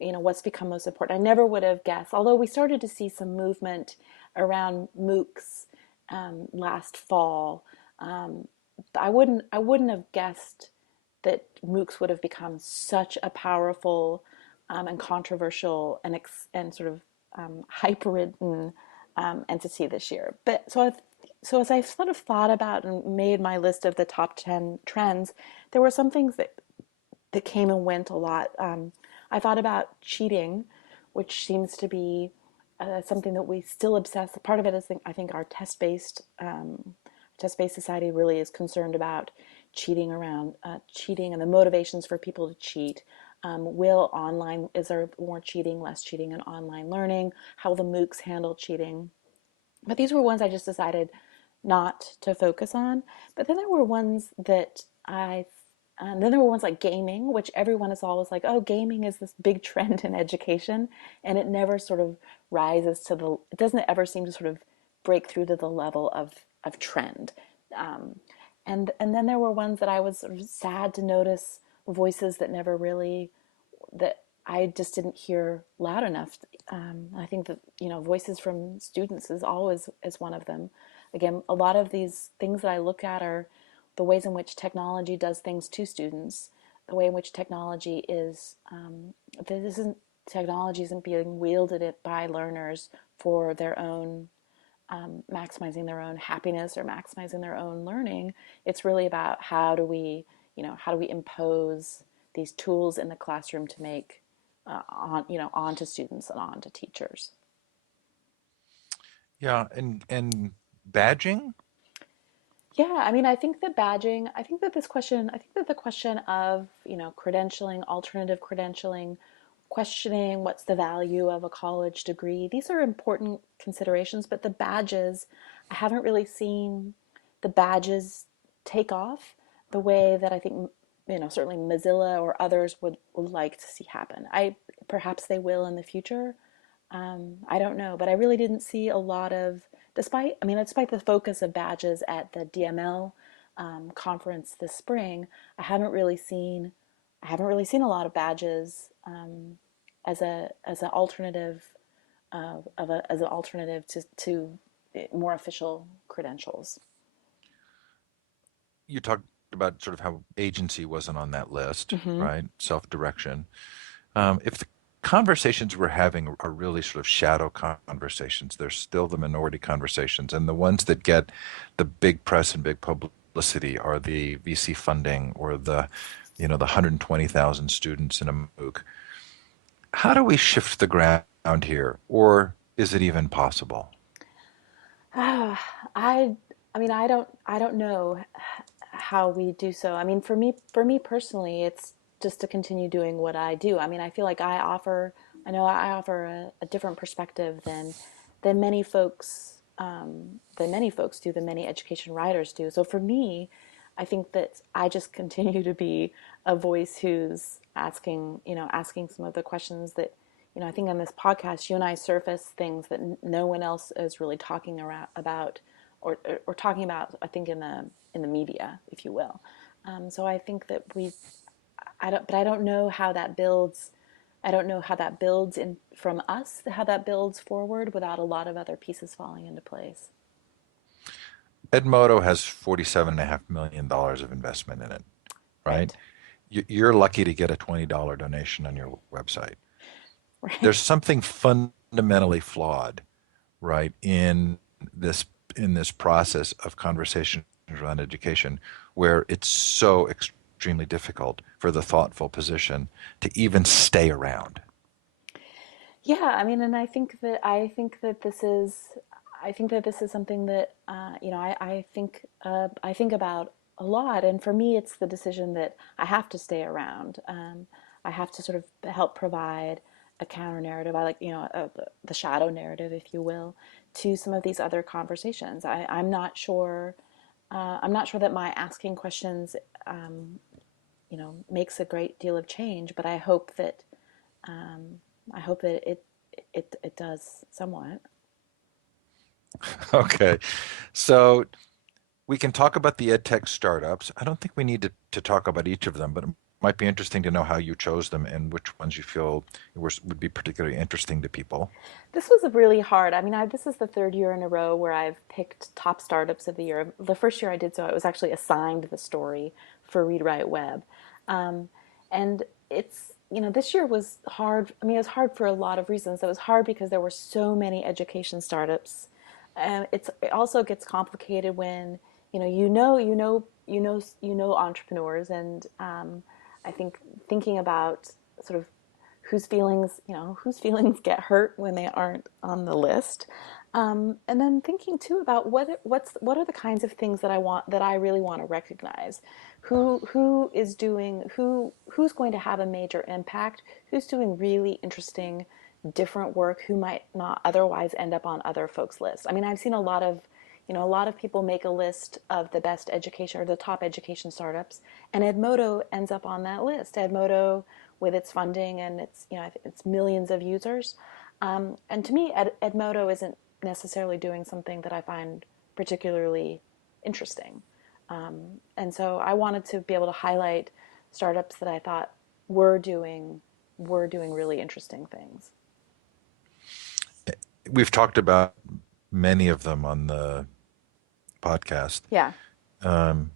most important. I never would have guessed, although we started to see some movement around MOOCs last fall. Um, I wouldn't have guessed that MOOCs would have become such a powerful and controversial and sort of hype-ridden entity this year. But so as I sort of thought about and made my list of the top 10 trends, there were some things that came and went a lot. I thought about cheating, which seems to be something that we still obsess. Part of it is, I think, our test-based society really is concerned about cheating and the motivations for people to cheat. Is there more cheating, less cheating in online learning? How will the MOOCs handle cheating? But these were ones I just decided not to focus on. But then there were ones that and then there were ones like gaming, which everyone is always like, oh, gaming is this big trend in education. And it never sort of it doesn't ever seem to sort of break through to the level of trend. Um, and then there were ones that I was sort of sad to notice voices that I just didn't hear loud enough. I think that voices from students is one of them. Again, a lot of these things that I look at are the ways in which technology does things to students, the way in which technology isn't being wielded by learners for their own maximizing their own happiness or maximizing their own learning. It's really about how do we impose these tools in the classroom to make on to students and on to teachers. Yeah, and badging? Yeah, I mean, I think that badging, I think that the question of, credentialing, alternative credentialing, questioning what's the value of a college degree, these are important considerations, but the badges, I haven't really seen the badges take off the way that I think, certainly Mozilla or others would like to see happen. Perhaps they will in the future. I don't know, but I really didn't see a lot of, despite the focus of badges at the DML conference this spring, I haven't really seen, I haven't really seen a lot of badges as an alternative as an alternative to more official credentials. You talked about sort of how agency wasn't on that list, Mm-hmm. right? Self-direction. If the conversations we're having are really sort of shadow conversations, they're still the minority conversations, and the ones that get the big press and big publicity are the VC funding or the 120,000 students in a MOOC. How do we shift the ground here, or is it even possible? Ah, I I mean I don't know how we do so. I mean for me personally it's just to continue doing what I do. I mean I feel like I know I offer a different perspective than many folks do, than many education writers do. So for me, I think that I just continue to be a voice who's asking some of the questions that, I think on this podcast, you and I surface things that no one else is really talking about, or talking about, I think in the media, if you will. So I think that I don't know how that builds. I don't know how that builds in from us, how that builds forward without a lot of other pieces falling into place. Edmodo has $47.5 million of investment in it, right? Right. You're lucky to get a $20 donation on your website. Right. There's something fundamentally flawed, right, in this process of conversation around education, where it's so extremely difficult for the thoughtful position to even stay around. Yeah, I mean, and I think that this is something that I think about a lot. And for me, it's the decision that I have to stay around. I have to sort of help provide a counter narrative. I like, the shadow narrative, if you will, to some of these other conversations. I'm not sure that my asking questions, makes a great deal of change, but um, I hope that it does somewhat. Okay. So we can talk about the edtech startups. I don't think we need to talk about each of them, but it might be interesting to know how you chose them and which ones you feel would be particularly interesting to people. This was a really hard. I mean, this is the third year in a row where I've picked top startups of the year. The first year I did so, I was actually assigned the story for Read Write Web, um, and this year was hard. I mean, it was hard for a lot of reasons. It was hard because there were so many education startups. It also gets complicated when entrepreneurs, and I think thinking about sort of whose feelings get hurt when they aren't on the list. And then thinking too about what are the kinds of things that I really want to recognize. Who's going to have a major impact? Who's doing really interesting, different work? Who might not otherwise end up on other folks' lists? I mean, I've seen a lot of people make a list of the best education or the top education startups, and Edmodo ends up on that list. Edmodo, with its funding and its millions of users, and to me, Edmodo isn't necessarily doing something that I find particularly interesting. And so I wanted to be able to highlight startups that I thought were doing were doing really interesting things. We've talked about many of them on the podcast. Yeah. Um,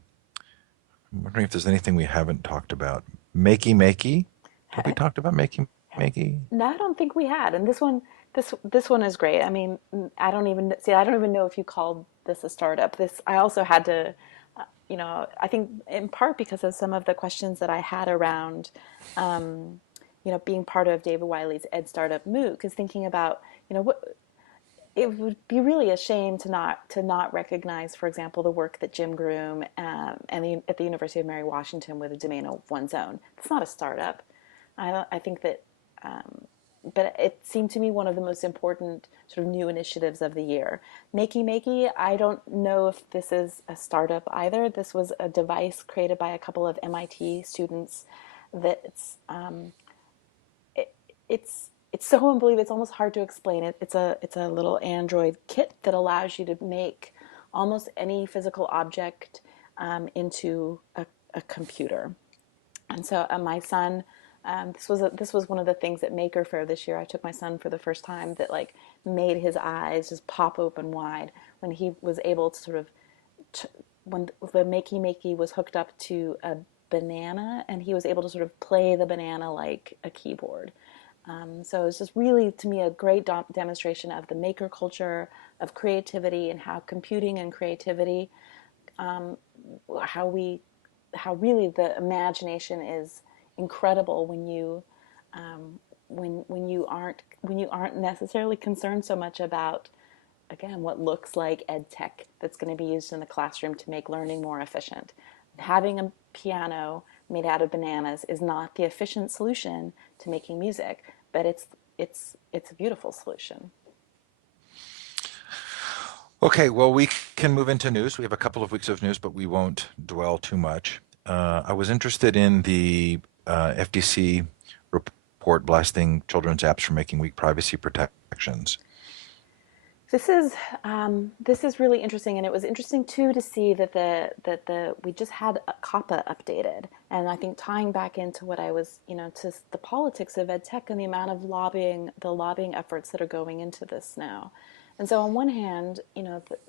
I'm wondering if there's anything we haven't talked about. Makey Makey. Have we talked about Makey Makey? No, I don't think we had. And this one is great. I mean, I don't even know if you called this a startup. This I also had to. I think in part because of some of the questions that I had around, being part of David Wiley's Ed Startup MOOC, is thinking about, what it would be really a shame to not recognize, for example, the work that Jim Groom at the University of Mary Washington with a domain of one's own. It's not a startup. I think that, but it seemed to me one of the most important sort of new initiatives of the year. Makey Makey, I don't know if this is a startup either. This was a device created by a couple of MIT students that's it's so unbelievable. It's almost hard to explain it. It's a little Android kit that allows you to make almost any physical object into a computer. And so my son, this was one of the things at Maker Faire this year. I took my son for the first time that like made his eyes just pop open wide when he was able to sort of when the Makey Makey was hooked up to a banana and he was able to sort of play the banana like a keyboard. So it's just really, to me, a great demonstration of the maker culture, of creativity, and how computing and creativity, um, how we, how really the imagination is incredible when you, when you aren't necessarily concerned so much about, again, what looks like ed tech that's going to be used in the classroom to make learning more efficient. Having a piano made out of bananas is not the efficient solution to making music, but it's a beautiful solution. Okay, well, we can move into news. We have a couple of weeks of news, but we won't dwell too much. I was interested in the FTC report blasting children's apps for making weak privacy protections. This is really interesting, and it was interesting too to see that the we just had a COPPA updated, and I think tying back into what I was, to the politics of ed tech and the amount of lobbying efforts that are going into this now. And so on one hand,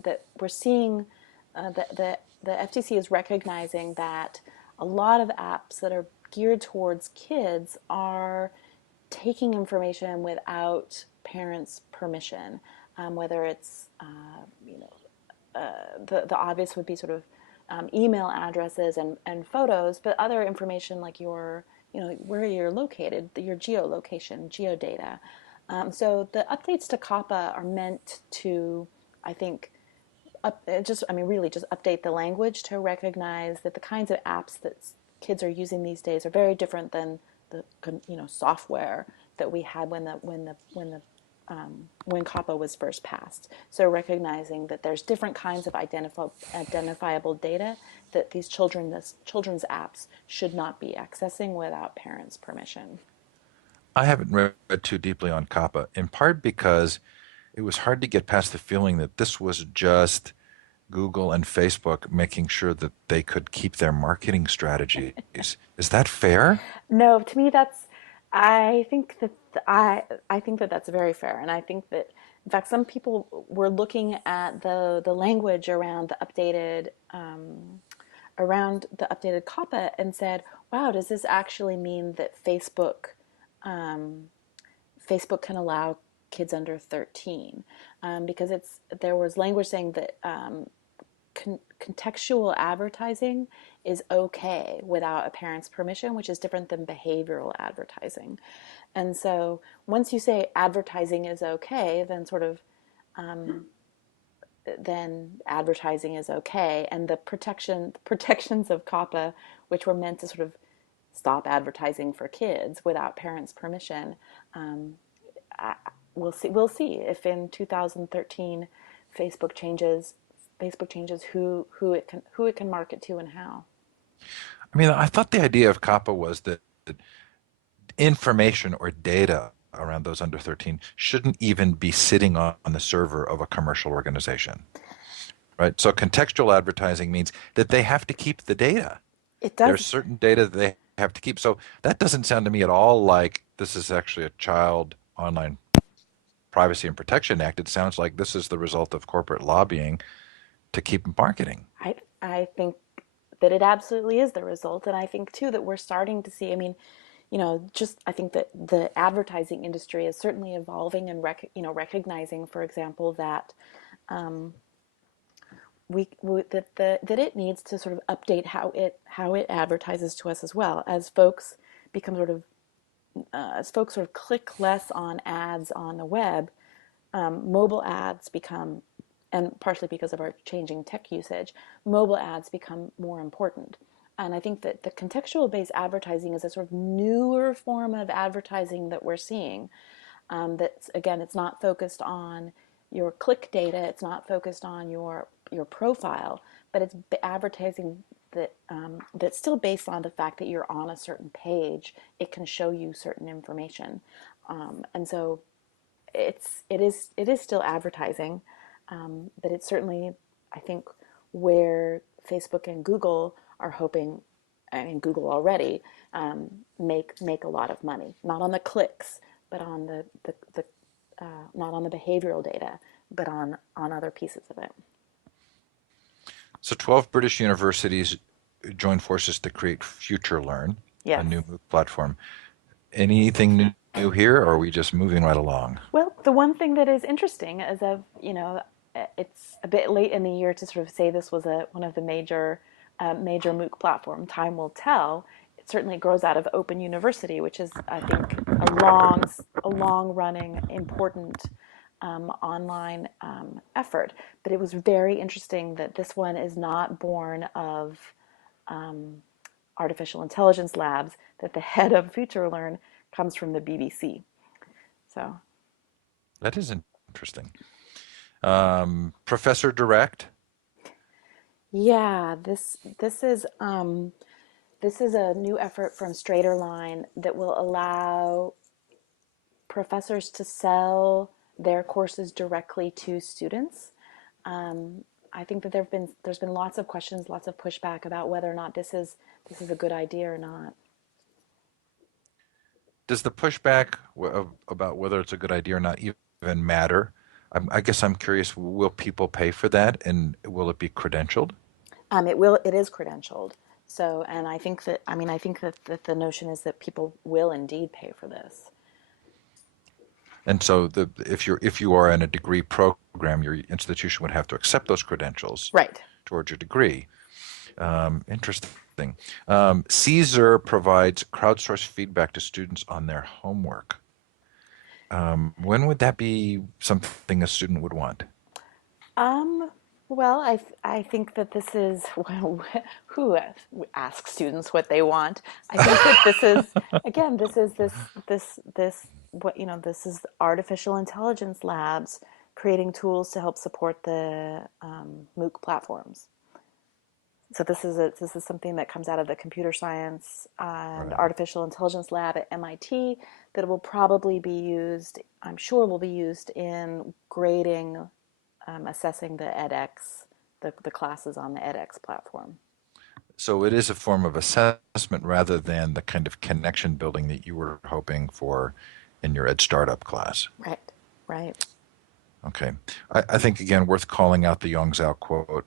that we're seeing the FTC is recognizing that a lot of apps that are geared towards kids are taking information without parents' permission, whether it's the obvious would be sort of email addresses and photos, but other information like where you're located, your geolocation, geodata. So the updates to COPPA are meant to, I think, really just update the language to recognize that the kinds of apps that kids are using these days are very different than the software that we had when COPPA was first passed. So recognizing that there's different kinds of identifiable data that these children's apps should not be accessing without parents' permission. I haven't read too deeply on COPPA, in part because it was hard to get past the feeling that this was just Google and Facebook making sure that they could keep their marketing strategies. Is that fair? No, to me that's I think that I think that that's very fair, and I think that in fact some people were looking at the language around the updated COPPA and said, "Wow, does this actually mean that um, Facebook can allow kids under 13?" Because there was language saying that contextual advertising is okay without a parent's permission, which is different than behavioral advertising. And so once you say advertising is okay, then advertising is okay, and the protections of COPPA, which were meant to sort of stop advertising for kids without parents' permission, um, I, we'll see if in 2013 Facebook changes who it can market to and how. I mean, I thought the idea of COPPA was that information or data around those under 13 shouldn't even be sitting on the server of a commercial organization, right? So contextual advertising means that they have to keep the data. It There's does. certain data that they have to keep. So that doesn't sound to me at all like this is actually a child online Privacy and Protection Act. It sounds like this is the result of corporate lobbying to keep marketing. I think that it absolutely is the result, and I think too that we're starting to see. I mean, just I think that the advertising industry is certainly evolving and recognizing, for example, that that it needs to sort of update how it advertises to us as well as folks become sort of as folks sort of click less on ads on the web. Mobile ads become, and partially because of our changing tech usage, mobile ads become more important. And I think that the contextual based advertising is a sort of newer form of advertising that we're seeing. That's, again, it's not focused on your click data, it's not focused on your profile, but it's advertising that's still based on the fact that you're on a certain page. It can show you certain information, and so it is still advertising, but it's certainly, I think, where Facebook and Google are hoping, I mean Google already, make a lot of money, not on the clicks, but on the not on the behavioral data, but on other pieces of it. So 12 British universities joined forces to create Futurelearn, a Yes. new MOOC platform. Anything new here, or are we just moving right along? Well, the one thing that is interesting is it's a bit late in the year to sort of say this was one of the major MOOC platform. Time will tell. It certainly grows out of Open University, which is, I think, a long running important online effort. But it was very interesting that this one is not born of artificial intelligence labs. That the head of Futurelearn comes from the BBC. So That is interesting. Professor Direct. yeah, this is a new effort from Straighterline that will allow professors to sell their courses directly to students. I think that there's been lots of questions, lots of pushback about whether or not this is a good idea or not. Does the pushback about whether it's a good idea or not even matter? I guess I'm curious, will people pay for that and will it be credentialed? It is credentialed. So, and I think that the notion is that people will indeed pay for this. And so if you are in a degree program, your institution would have to accept those credentials Right. towards your degree. Interesting. Caesar provides crowdsourced feedback to students on their homework. When would that be something a student would want? Um, well, I think that this is well, who asks students what they want. I think that this is again, this what this is artificial intelligence labs creating tools to help support the MOOC platforms. So this is something that comes out of the computer science and Right. artificial intelligence lab at MIT that will probably be used, I'm sure will be used in grading, assessing the edX, the classes on the edX platform. So it is a form of assessment rather than the kind of connection building that you were hoping for in your Ed Startup class. Right, right. Okay. I think, again, worth calling out the Yongzhou quote.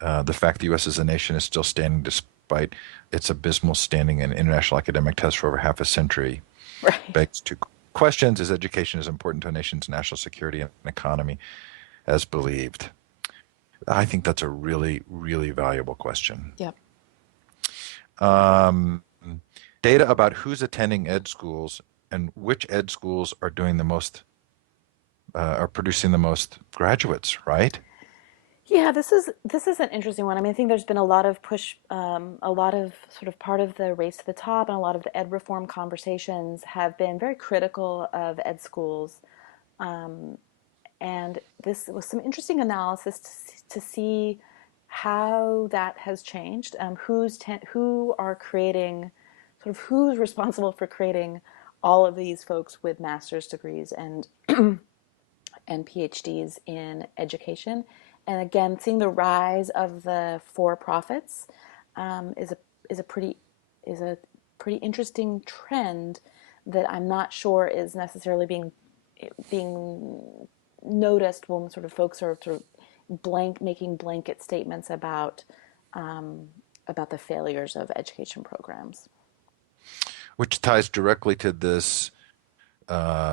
The fact the U.S. as a nation is still standing despite its abysmal standing in international academic tests for over half a century Right. begs two questions. Is education as important to a nation's national security and economy as believed? I think that's a really, really valuable question. Yep. Um, Data about who's attending ed schools and which ed schools are doing the most, are producing the most graduates, right? Yeah, this is an interesting one. I mean, I think there's been a lot of push, a lot of sort of part of the race to the top, and a lot of the ed reform conversations have been very critical of ed schools. And this was some interesting analysis to see how that has changed. Who are creating, sort of who's responsible for creating all of these folks with master's degrees and PhDs in education. And again, seeing the rise of the for-profits is is a pretty is a pretty interesting trend that I'm not sure is necessarily being noticed when sort of folks are sort of making blanket statements about the failures of education programs. Which ties directly to this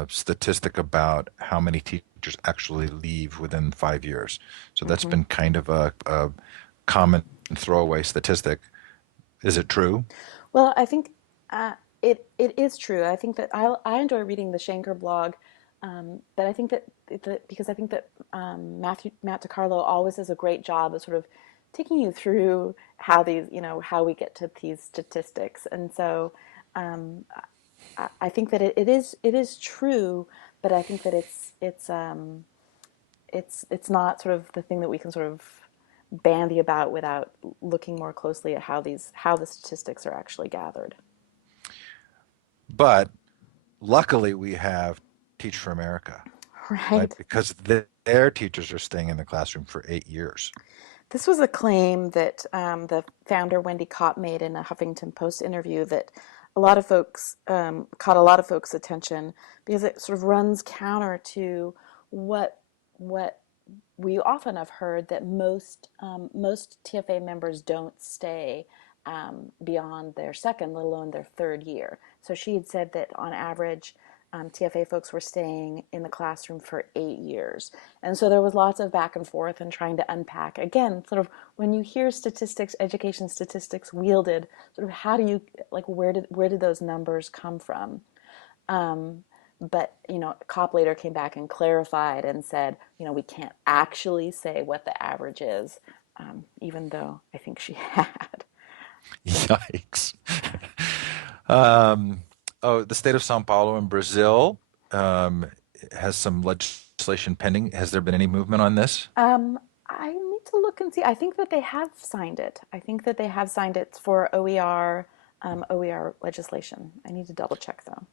statistic about how many teachers actually leave within 5 years. So that's Hmm. been kind of a common throwaway statistic. Is it true? Well, I think it is true. I think that I enjoy reading the Shanker blog, but I think that because I think that Matt DiCarlo always does a great job of sort of taking you through how these, how we get to these statistics. And so um, I think that it is true, but I think that it's not sort of the thing that we can sort of bandy about without looking more closely at how the statistics are actually gathered. But luckily, we have Teach for America, right? Right. Because their teachers are staying in the classroom for 8 years. This was a claim that the founder Wendy Kopp made in a Huffington Post interview that a lot of folks caught a lot of folks' attention because it sort of runs counter to what what we often have heard, that most TFA members don't stay beyond their second, let alone their third year. So she had said that on average, TFA folks were staying in the classroom for 8 years. And so there was lots of back and forth and trying to unpack. Again, sort of when you hear statistics, education statistics wielded, sort of how do you, like, where did those numbers come from? Um, but Kopp later came back and clarified and said, we can't actually say what the average is, even though I think she had. So Yikes. Um, oh, the state of Sao Paulo in Brazil um, has some legislation pending. Has there been any movement on this? I need to look and see. I think that they have signed it. I think that they have signed it for OER legislation. I need to double check though.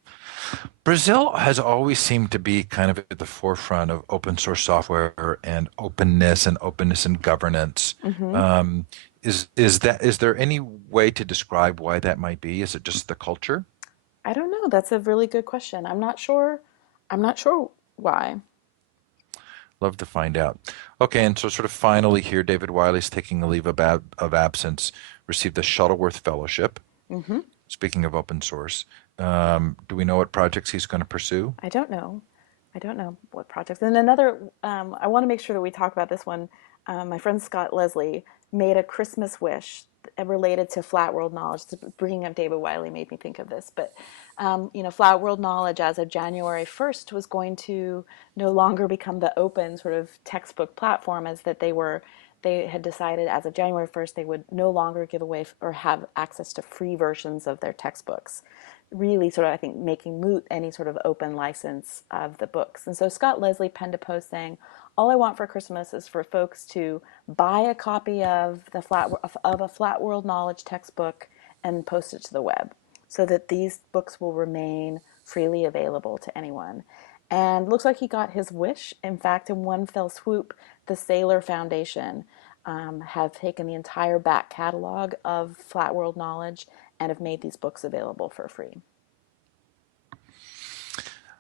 Brazil has always seemed to be kind of at the forefront of open source software and openness and governance. Hmm. Um, is there any way to describe why that might be? Is it just the culture? I don't know. That's a really good question. I'm not sure. I'm not sure why. Love to find out. Okay, and so sort of finally here, David Wiley's taking a leave of absence, received the Shuttleworth Fellowship. Hmm. Speaking of open source, do we know what projects he's going to pursue? I don't know. I don't know what projects. And another, I want to make sure that we talk about this one. My friend Scott Leslie made a Christmas wish related to flat world knowledge. Bringing up David Wiley made me think of this. But, flat world knowledge as of January 1st was going to no longer become the open sort of textbook platform, as that they had decided as of January 1st they would no longer give away or have access to free versions of their textbooks, really sort of, I think, making moot any sort of open license of the books. And so Scott Leslie penned a post saying, all I want for Christmas is for folks to buy a copy of a Flat World Knowledge textbook and post it to the web so that these books will remain freely available to anyone. And looks like he got his wish. In fact, in one fell swoop, the Saylor Foundation have taken the entire back catalog of Flat World Knowledge and have made these books available for free.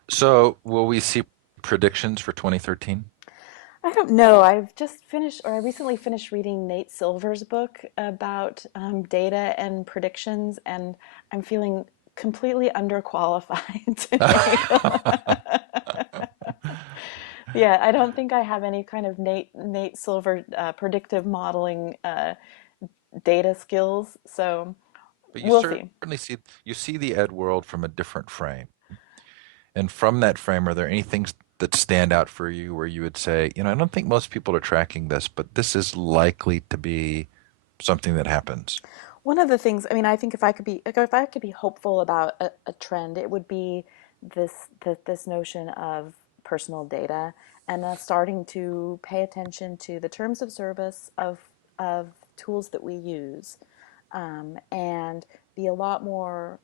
So, will we see predictions for 2013? I don't know. I recently finished reading Nate Silver's book about data and predictions, and I'm feeling completely underqualified today. Yeah, I don't think I have any kind of Nate Silver predictive modeling data skills, so But you we'll see. certainly see the ed world from a different frame. And from that frame, are there any things that stand out for you where you would say, I don't think most people are tracking this, but this is likely to be something that happens? One of the things, I mean, I think if I could be hopeful about a trend, it would be this notion of personal data and starting to pay attention to the terms of service of tools that we use, and be a lot more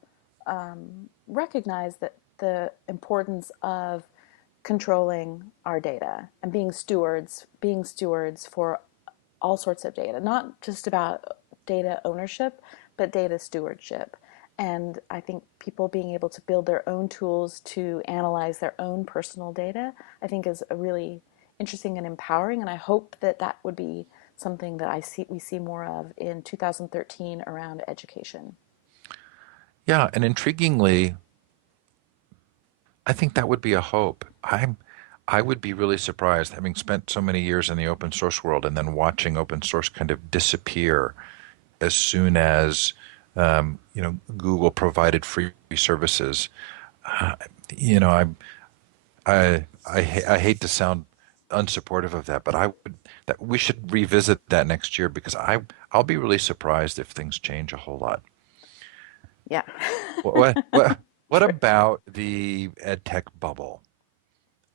recognize that the importance of controlling our data and being stewards for all sorts of data, not just about data ownership, but data stewardship. And I think people being able to build their own tools to analyze their own personal data, I think is a really interesting and empowering. And I hope that that would be something that we see more of in 2013 around education. Yeah, and intriguingly, I think that would be a hope. I would be really surprised, having spent so many years in the open source world and then watching open source kind of disappear as soon as Google provided free services. Uh, you know, I hate to sound unsupportive of that, but I would that we should revisit that next year because I'll be really surprised if things change a whole lot. Yeah. What True. about the ed tech bubble?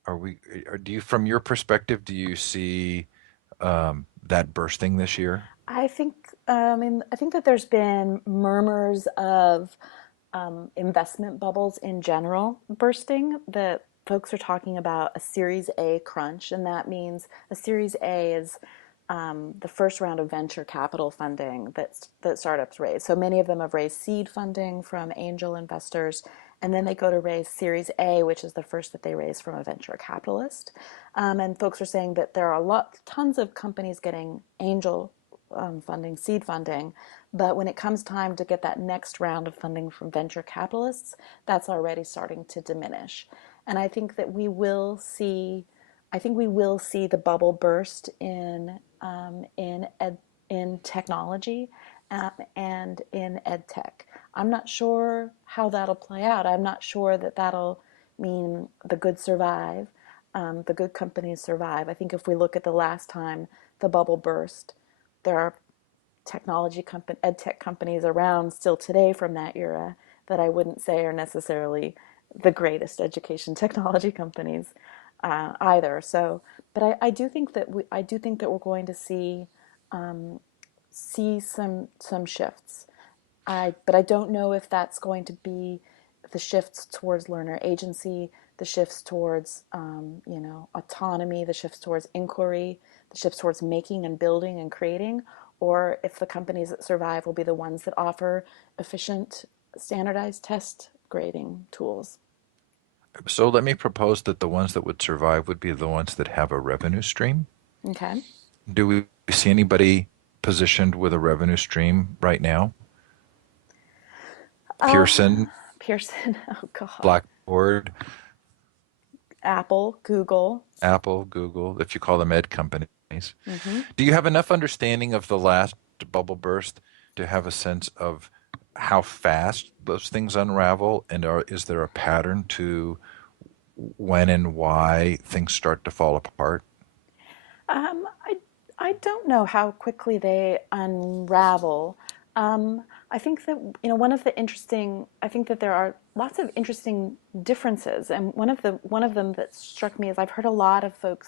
Are we, or do you, from your perspective, do you see that bursting this year? I think, I think that there's been murmurs of investment bubbles in general bursting. That folks are talking about a Series A crunch, and that means a Series A is the first round of venture capital funding that startups raise. So many of them have raised seed funding from angel investors, and then they go to raise Series A, which is the first that they raise from a venture capitalist. And folks are saying that there are tons of companies getting angel funding, seed funding, but when it comes time to get that next round of funding from venture capitalists, that's already starting to diminish. And I think that we will see the bubble burst in technology and in ed tech. I'm not sure how that'll play out. I'm not sure that that'll mean the good survive, the good companies survive. I think if we look at the last time the bubble burst, there are ed tech companies around still today from that era that I wouldn't say are necessarily the greatest education technology companies either. So, but I do think that I do think that we're going to see some shifts. But I don't know if that's going to be the shifts towards learner agency, the shifts towards autonomy, the shifts towards inquiry, the shifts towards making and building and creating, or if the companies that survive will be the ones that offer efficient, standardized test grading tools. So let me propose that the ones that would survive would be the ones that have a revenue stream. Okay. Do we see anybody positioned with a revenue stream right now? Uh, Pearson, Pearson. Oh God. Blackboard, Apple, Google. Apple, Google, if you call them ed companies. Mm-hmm. Do you have enough understanding of the last bubble burst to have a sense of how fast those things unravel? And is there a pattern to when and why things start to fall apart? I don't know how quickly they unravel. I think that one of the interesting. I think that there are lots of interesting differences, and one of them that struck me is I've heard a lot of folks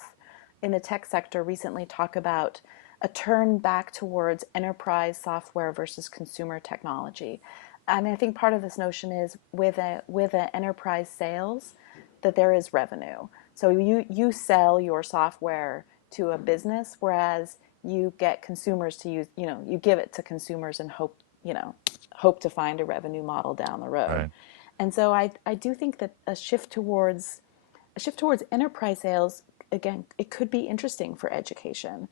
in the tech sector recently talk about a turn back towards enterprise software versus consumer technology. I mean, I think part of this notion is with a enterprise sales that there is revenue. So you sell your software to a business, whereas you get consumers to use, you give it to consumers and hope to find a revenue model down the road. Right. And so I do think that a shift towards enterprise sales, again, it could be interesting for education.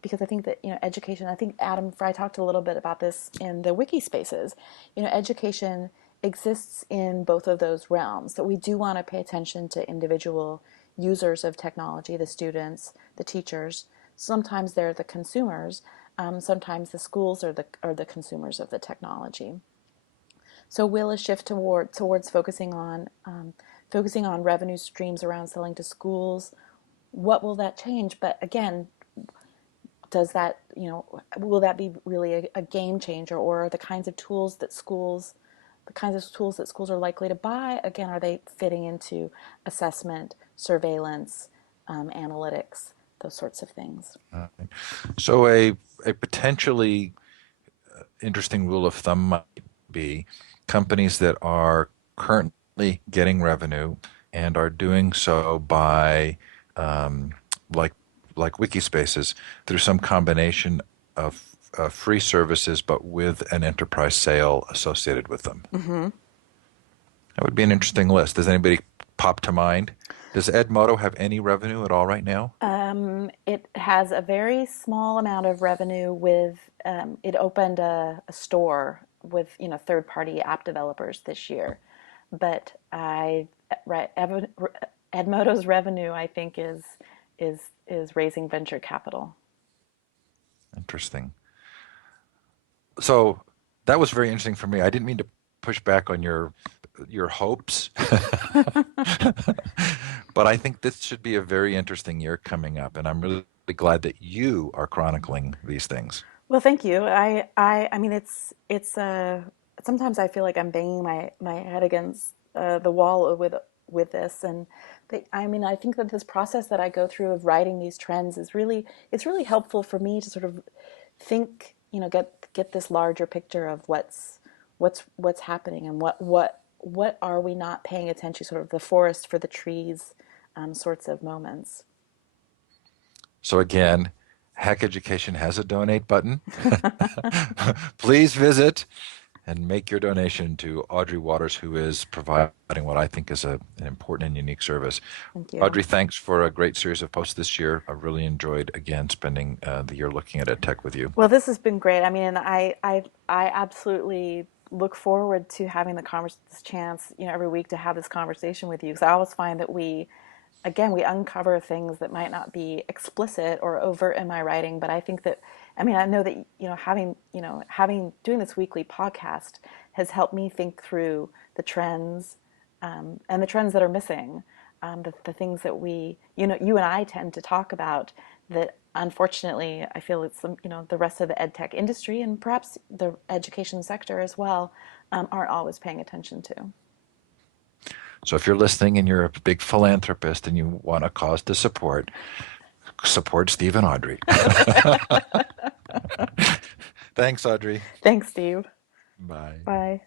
Because I think that education. I think Adam Fry talked a little bit about this in the wiki spaces. Education exists in both of those realms. That we do want to pay attention to individual users of technology, the students, the teachers. Sometimes they're the consumers. Sometimes the schools are the consumers of the technology. So will a shift towards focusing on revenue streams around selling to schools? What will that change? But again, does that will that be really a game changer, or the kinds of tools that schools are likely to buy, again, are they fitting into assessment, surveillance, analytics, those sorts of things? So a potentially interesting rule of thumb might be companies that are currently getting revenue and are doing so by um, like like Wikispaces through some combination of free services, but with an enterprise sale associated with them. Mm-hmm. That would be an interesting list. Does anybody pop to mind? Does Edmodo have any revenue at all right now? It has a very small amount of revenue with it opened a store with third party app developers this year, but right, Edmodo's revenue, I think, is is raising venture capital. Interesting. So that was very interesting for me. I didn't mean to push back on your hopes, but I think this should be a very interesting year coming up, and I'm really glad that you are chronicling these things. Well, thank you. I mean, it's sometimes I feel like I'm banging my head against the wall with this, and I mean, I think that this process that I go through of writing these trends is really it's really helpful for me to sort of think, get this larger picture of what's happening and what are we not paying attention, sort of the forest for the trees, sorts of moments. So again, Hack Education has a donate button. Please visit and make your donation to Audrey Waters, who is providing what I think is an important and unique service. Thank you. Audrey, thanks for a great series of posts this year. I really enjoyed, again, spending the year looking at EdTech with you. Well, this has been great. I mean, I absolutely look forward to having this chance, every week to have this conversation with you. Because I always find that again, we uncover things that might not be explicit or overt in my writing. But I think that, I mean, I know that having doing this weekly podcast has helped me think through the trends, and the trends that are missing, the things that you and I tend to talk about that unfortunately I feel it's the rest of the ed tech industry and perhaps the education sector as well, aren't always paying attention to. So if you're listening and you're a big philanthropist and you want a cause to support Steve and Audrey. Thanks, Audrey. Thanks, Steve. Bye. Bye.